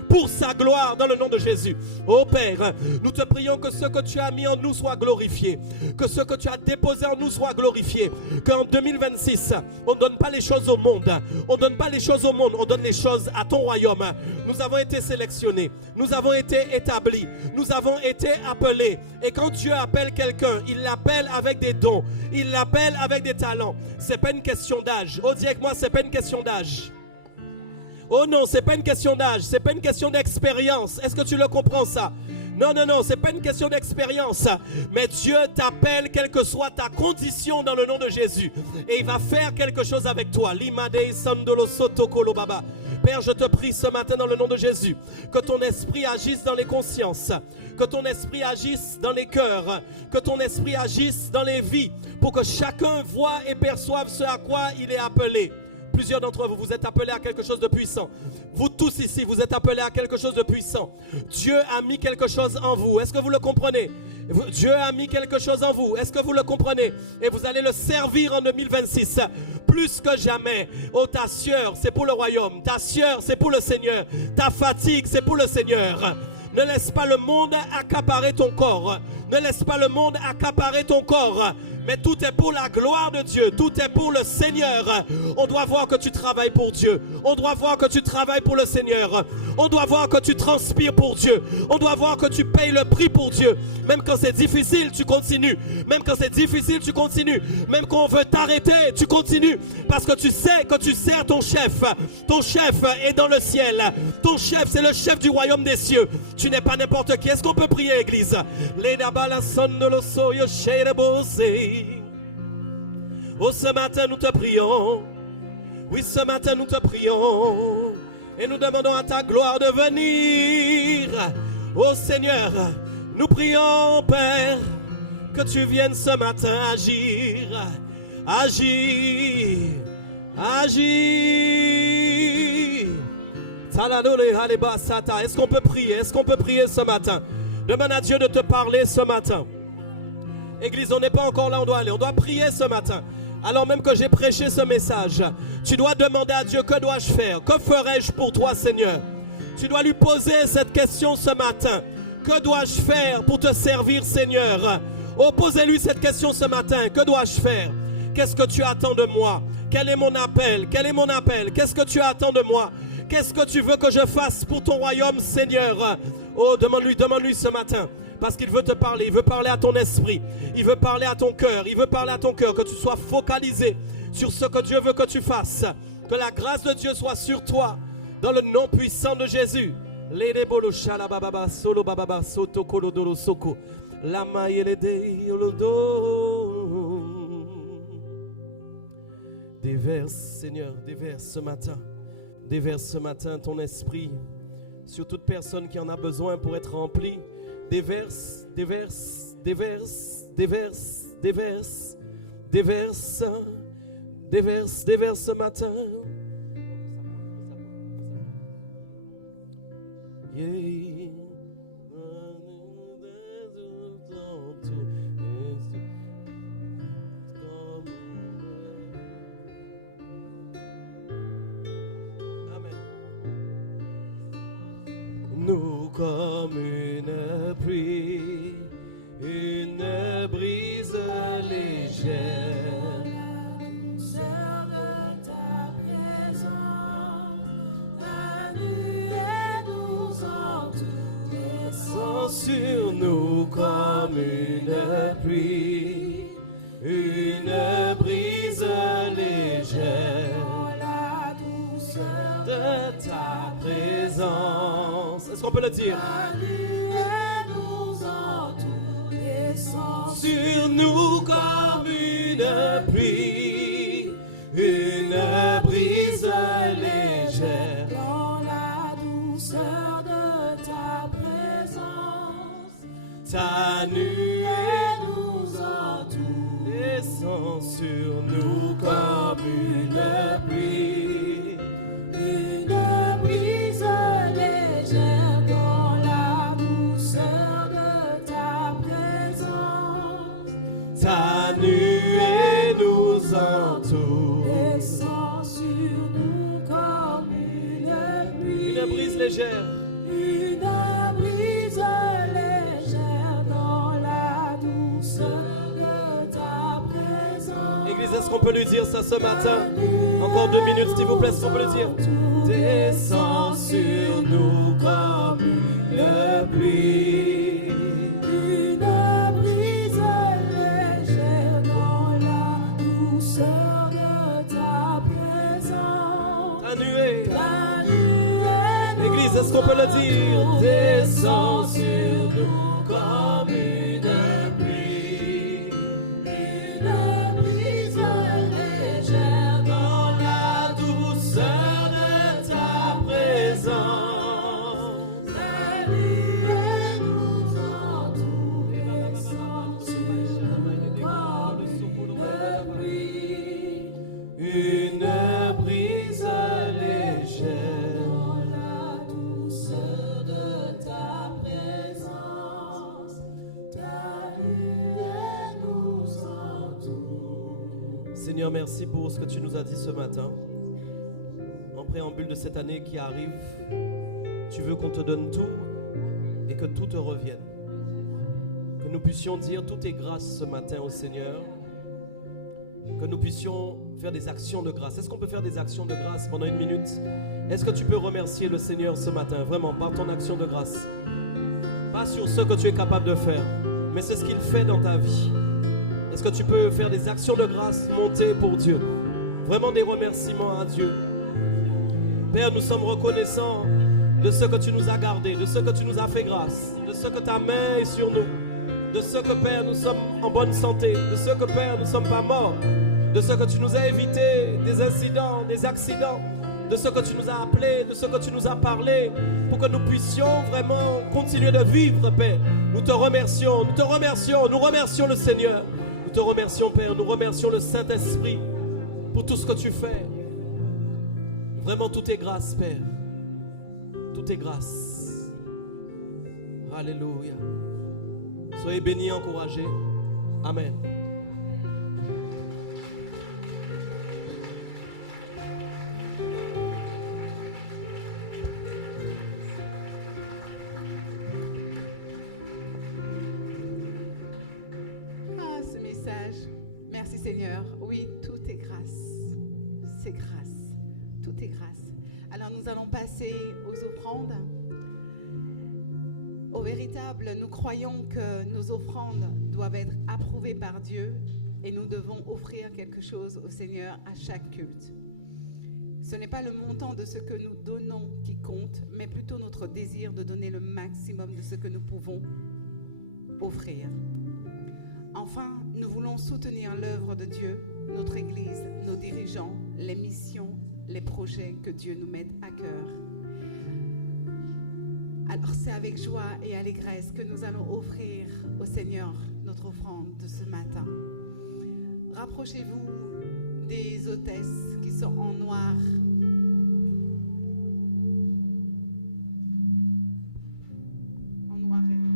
pour sa gloire dans le nom de Jésus. Oh Père, nous te prions que ce que tu as mis en nous soit glorifié, que ce que tu as déposé en nous soit glorifié, qu'en 2026, on ne donne pas les choses au monde, on ne donne pas les choses au monde, on donne les choses à ton royaume. Nous avons été sélectionnés, nous avons été établis, nous avons été appelés, et quand Dieu appelle quelqu'un, il l'appelle avec des dons, il l'appelle avec des talents. C'est pas une question d'âge. Oh, dis avec moi, c'est pas une question d'âge. Oh non, c'est pas une question d'âge, c'est pas une question d'expérience. Est-ce que tu le comprends ça? Non, non, non, c'est pas une question d'expérience. Mais Dieu t'appelle quelle que soit ta condition dans le nom de Jésus. Et il va faire quelque chose avec toi. Père, je te prie ce matin dans le nom de Jésus, que ton esprit agisse dans les consciences, que ton esprit agisse dans les cœurs, que ton esprit agisse dans les vies, pour que chacun voit et perçoive ce à quoi il est appelé. Plusieurs d'entre vous, vous êtes appelés à quelque chose de puissant. Vous tous ici, vous êtes appelés à quelque chose de puissant. Dieu a mis quelque chose en vous. Est-ce que vous le comprenez? Dieu a mis quelque chose en vous. Est-ce que vous le comprenez? Et vous allez le servir en 2026. Plus que jamais. Oh, ta sueur, c'est pour le royaume. Ta sueur, c'est pour le Seigneur. Ta fatigue, c'est pour le Seigneur. Ne laisse pas le monde accaparer ton corps. Ne laisse pas le monde accaparer ton corps. Mais tout est pour la gloire de Dieu, tout est pour le Seigneur. On doit voir que tu travailles pour Dieu. On doit voir que tu travailles pour le Seigneur. On doit voir que tu transpires pour Dieu. On doit voir que tu payes le prix pour Dieu. Même quand c'est difficile, tu continues. Même quand c'est difficile, tu continues. Même quand on veut t'arrêter, tu continues. Parce que tu sais que tu sers ton chef. Ton chef est dans le ciel. Ton chef, c'est le chef du royaume des cieux. Tu n'es pas n'importe qui. Est-ce qu'on peut prier, Église? Oh, ce matin, nous te prions. Oui, ce matin, nous te prions. Et nous demandons à ta gloire de venir. Oh Seigneur, nous prions, Père, que tu viennes ce matin agir. Agir. Agir. Est-ce qu'on peut prier? Est-ce qu'on peut prier ce matin? Demande à Dieu de te parler ce matin. Église, on n'est pas encore là, on doit aller. On doit prier ce matin. Alors même que j'ai prêché ce message, tu dois demander à Dieu, que dois-je faire? Que ferai-je pour toi, Seigneur? Tu dois lui poser cette question ce matin. Que dois-je faire pour te servir, Seigneur? Oh, posez-lui cette question ce matin. Que dois-je faire? Qu'est-ce que tu attends de moi? Quel est mon appel? Quel est mon appel? Qu'est-ce que tu attends de moi? Qu'est-ce que tu veux que je fasse pour ton royaume, Seigneur? Oh, demande-lui ce matin. Parce qu'il veut te parler, il veut parler à ton esprit, il veut parler à ton cœur, il veut parler à ton cœur, que tu sois focalisé sur ce que Dieu veut que tu fasses. Que la grâce de Dieu soit sur toi, dans le nom puissant de Jésus. Déverse, Seigneur, déverse ce matin ton esprit sur toute personne qui en a besoin pour être remplie. Déverse, déverse, déverse, déverse, déverse, déverse, déverse, déverse ce matin. Yeah. Nous comme une pluie, une brise légère, douceur de ta présence, la nuée nous entoure, descend sur nous comme une pluie, une brise légère, la douceur de ta présence. Est-ce qu'on peut le dire? la nuée nous entoure, descend Sur nous comme une pluie, une brise légère. dans la douceur de ta présence, Ta nuée nous entoure, descend sur nous comme une pluie. une brise légère dans la douceur de ta présence, Ta nuée nous entoure. descend sur nous comme une pluie, Une brise légère. une brise légère dans la douceur de ta présence. Église, est-ce qu'on peut lui dire ça ce matin? Encore 2 minutes, s'il vous plaît, est-ce qu'on peut le dire? Descend sur nous comme une pluie. Une brise légère dans la douceur de ta présence, Ta nuée. la nuée Église, est-ce qu'on peut le dire? Descend sur nous comme une pluie. une brise légère Dans la douceur de ta présence. la nuée nous entoure, descend sur nous comme une pluie, Une brise légère. dans la douceur de ta présence, ta nuée nous entoure. Seigneur, merci pour ce que tu nous as dit ce matin. En préambule de cette année qui arrive, tu veux qu'on te donne tout et que tout te revienne. Que nous puissions dire tout est grâce ce matin au Seigneur que nous puissions faire des actions de grâce. Est-ce qu'on peut faire des actions de grâce pendant 1 minute? Est-ce que tu peux remercier le Seigneur ce matin, vraiment, par ton action de grâce? Pas sur ce que tu es capable de faire, mais c'est ce qu'il fait dans ta vie. Est-ce que tu peux faire des actions de grâce montées pour Dieu? Vraiment des remerciements à Dieu. Père, nous sommes reconnaissants de ce que tu nous as gardés, de ce que tu nous as fait grâce, de ce que ta main est sur nous, de ce que, Père, nous sommes en bonne santé, de ce que, Père, nous ne sommes pas morts, de ce que tu nous as évité des incidents, des accidents, de ce que tu nous as appelés, de ce que tu nous as parlé, pour que nous puissions vraiment continuer de vivre, Père. Nous te remercions, nous remercions le Seigneur. Nous te remercions, Père, nous remercions le Saint-Esprit pour tout ce que tu fais. Vraiment, tout est grâce, Père. Tout est grâce. Alléluia. Soyez bénis et encouragés. Amen. Ah, ce message. Merci Seigneur. Oui, tout est grâce. C'est grâce. Tout est grâce. Alors nous allons passer aux offrandes. Au véritable, nous croyons que nos offrandes doivent être approuvées par Dieu et nous devons offrir quelque chose au Seigneur à chaque culte. Ce n'est pas le montant de ce que nous donnons qui compte, mais plutôt notre désir de donner le maximum de ce que nous pouvons offrir. Enfin, nous voulons soutenir l'œuvre de Dieu, notre Église, nos dirigeants, les missions, les projets que Dieu nous met à cœur. Alors c'est avec joie et allégresse que nous allons offrir au Seigneur notre offrande de ce matin. Rapprochez-vous des hôtesses qui sont en noir. En noir et en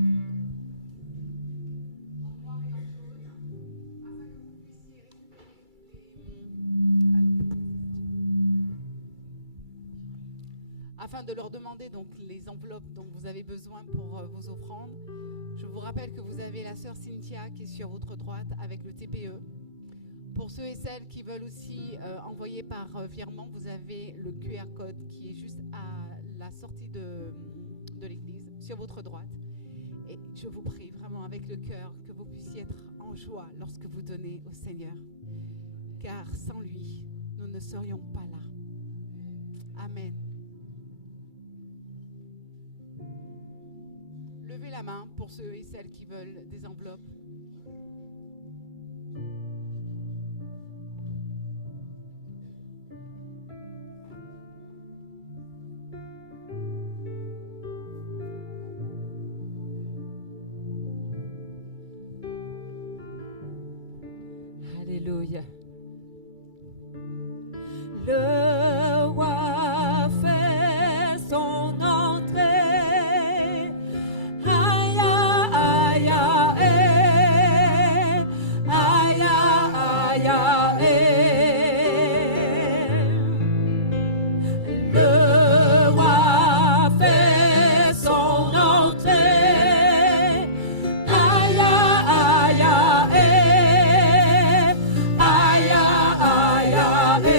jaune, afin que vous puissiez afin de leur demander donc les enveloppes dont vous avez besoin pour vos offrandes. Je vous rappelle que vous avez la sœur Cynthia qui est sur votre droite avec le TPE. Pour ceux et celles qui veulent aussi envoyer par virement, vous avez le QR code qui est juste à la sortie de l'église, sur votre droite. Et je vous prie vraiment avec le cœur que vous puissiez être en joie lorsque vous donnez au Seigneur. Car sans lui, nous ne serions pas là. Amen. Levez la main pour ceux et celles qui veulent des enveloppes. Alléluia. Le roi fait son entrée. Aïe, aïe, aïe, aïe, aïe, aïe. Le roi fait son entrée. Aïe, aïe, aïe. Aïe, aïe, aïe.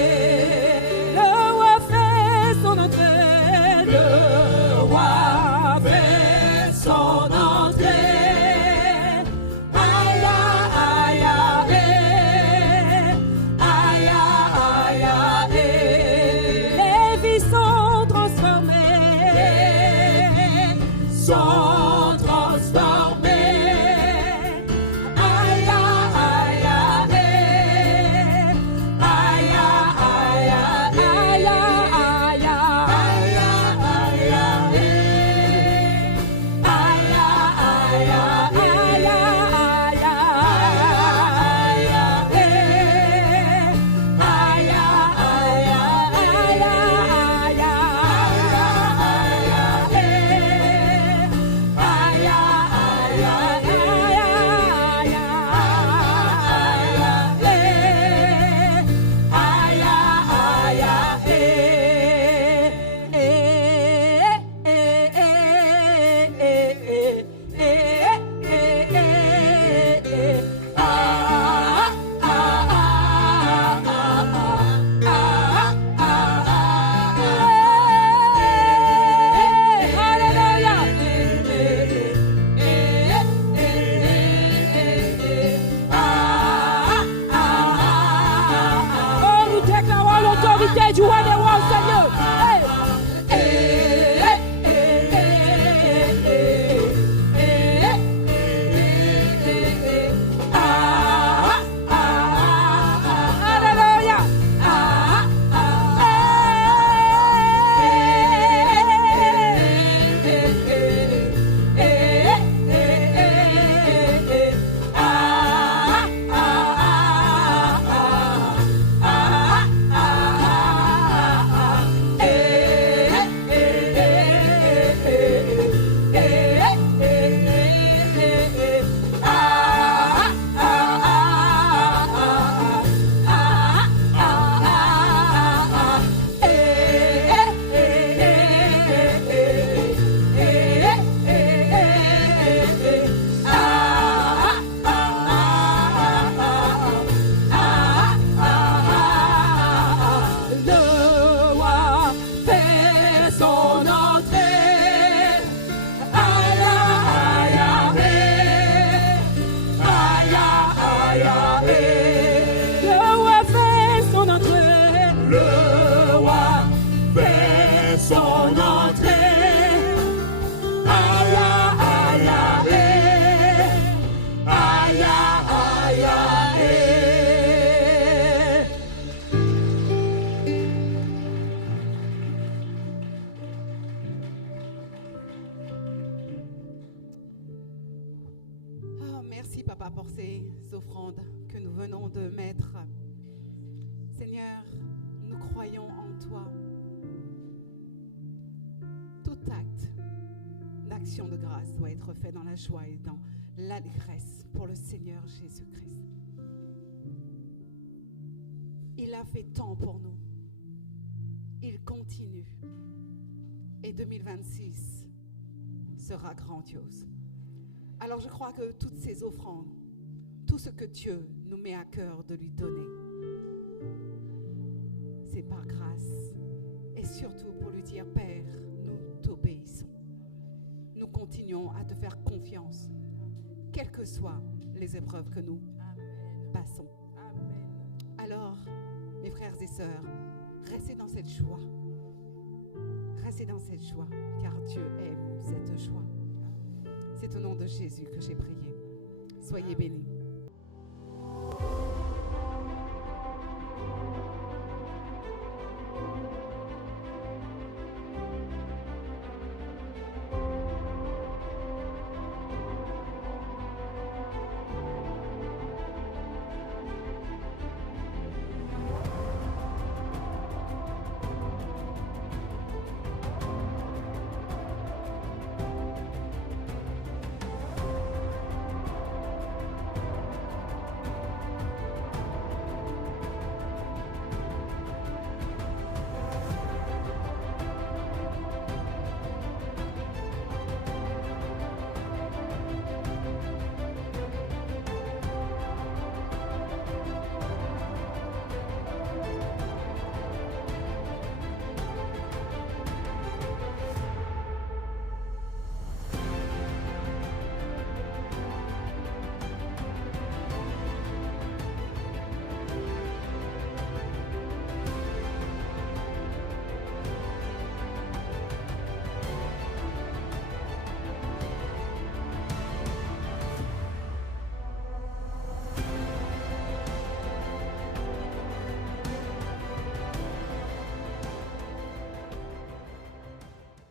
Le roi fait son entrée. Le roi fait son entrée. Aïe, aïe, aïe. Aïe, aïe, aïe. Les vies sont transformées. Sont transformées. Aïe, aïe, aïe. Aïe, aïe, aïe, aïe, aïe, Papa, pour ces offrandes que nous venons de mettre. Seigneur, nous croyons en toi. Tout acte d'action de grâce doit être fait dans la joie et dans l'allégresse pour le Seigneur Jésus-Christ. Il a fait tant pour nous. Il continue. Et 2026 sera grandiose. Alors je crois que toutes ces offrandes, tout ce que Dieu nous met à cœur de lui donner, c'est par grâce. Et surtout pour lui dire, Père, nous t'obéissons. Nous continuons à te faire confiance, quelles que soient les épreuves que nous passons. Alors, mes frères et sœurs, restez dans cette joie. Restez dans cette joie, car Dieu aime cette joie. C'est au nom de Jésus que j'ai prié. Soyez bénis.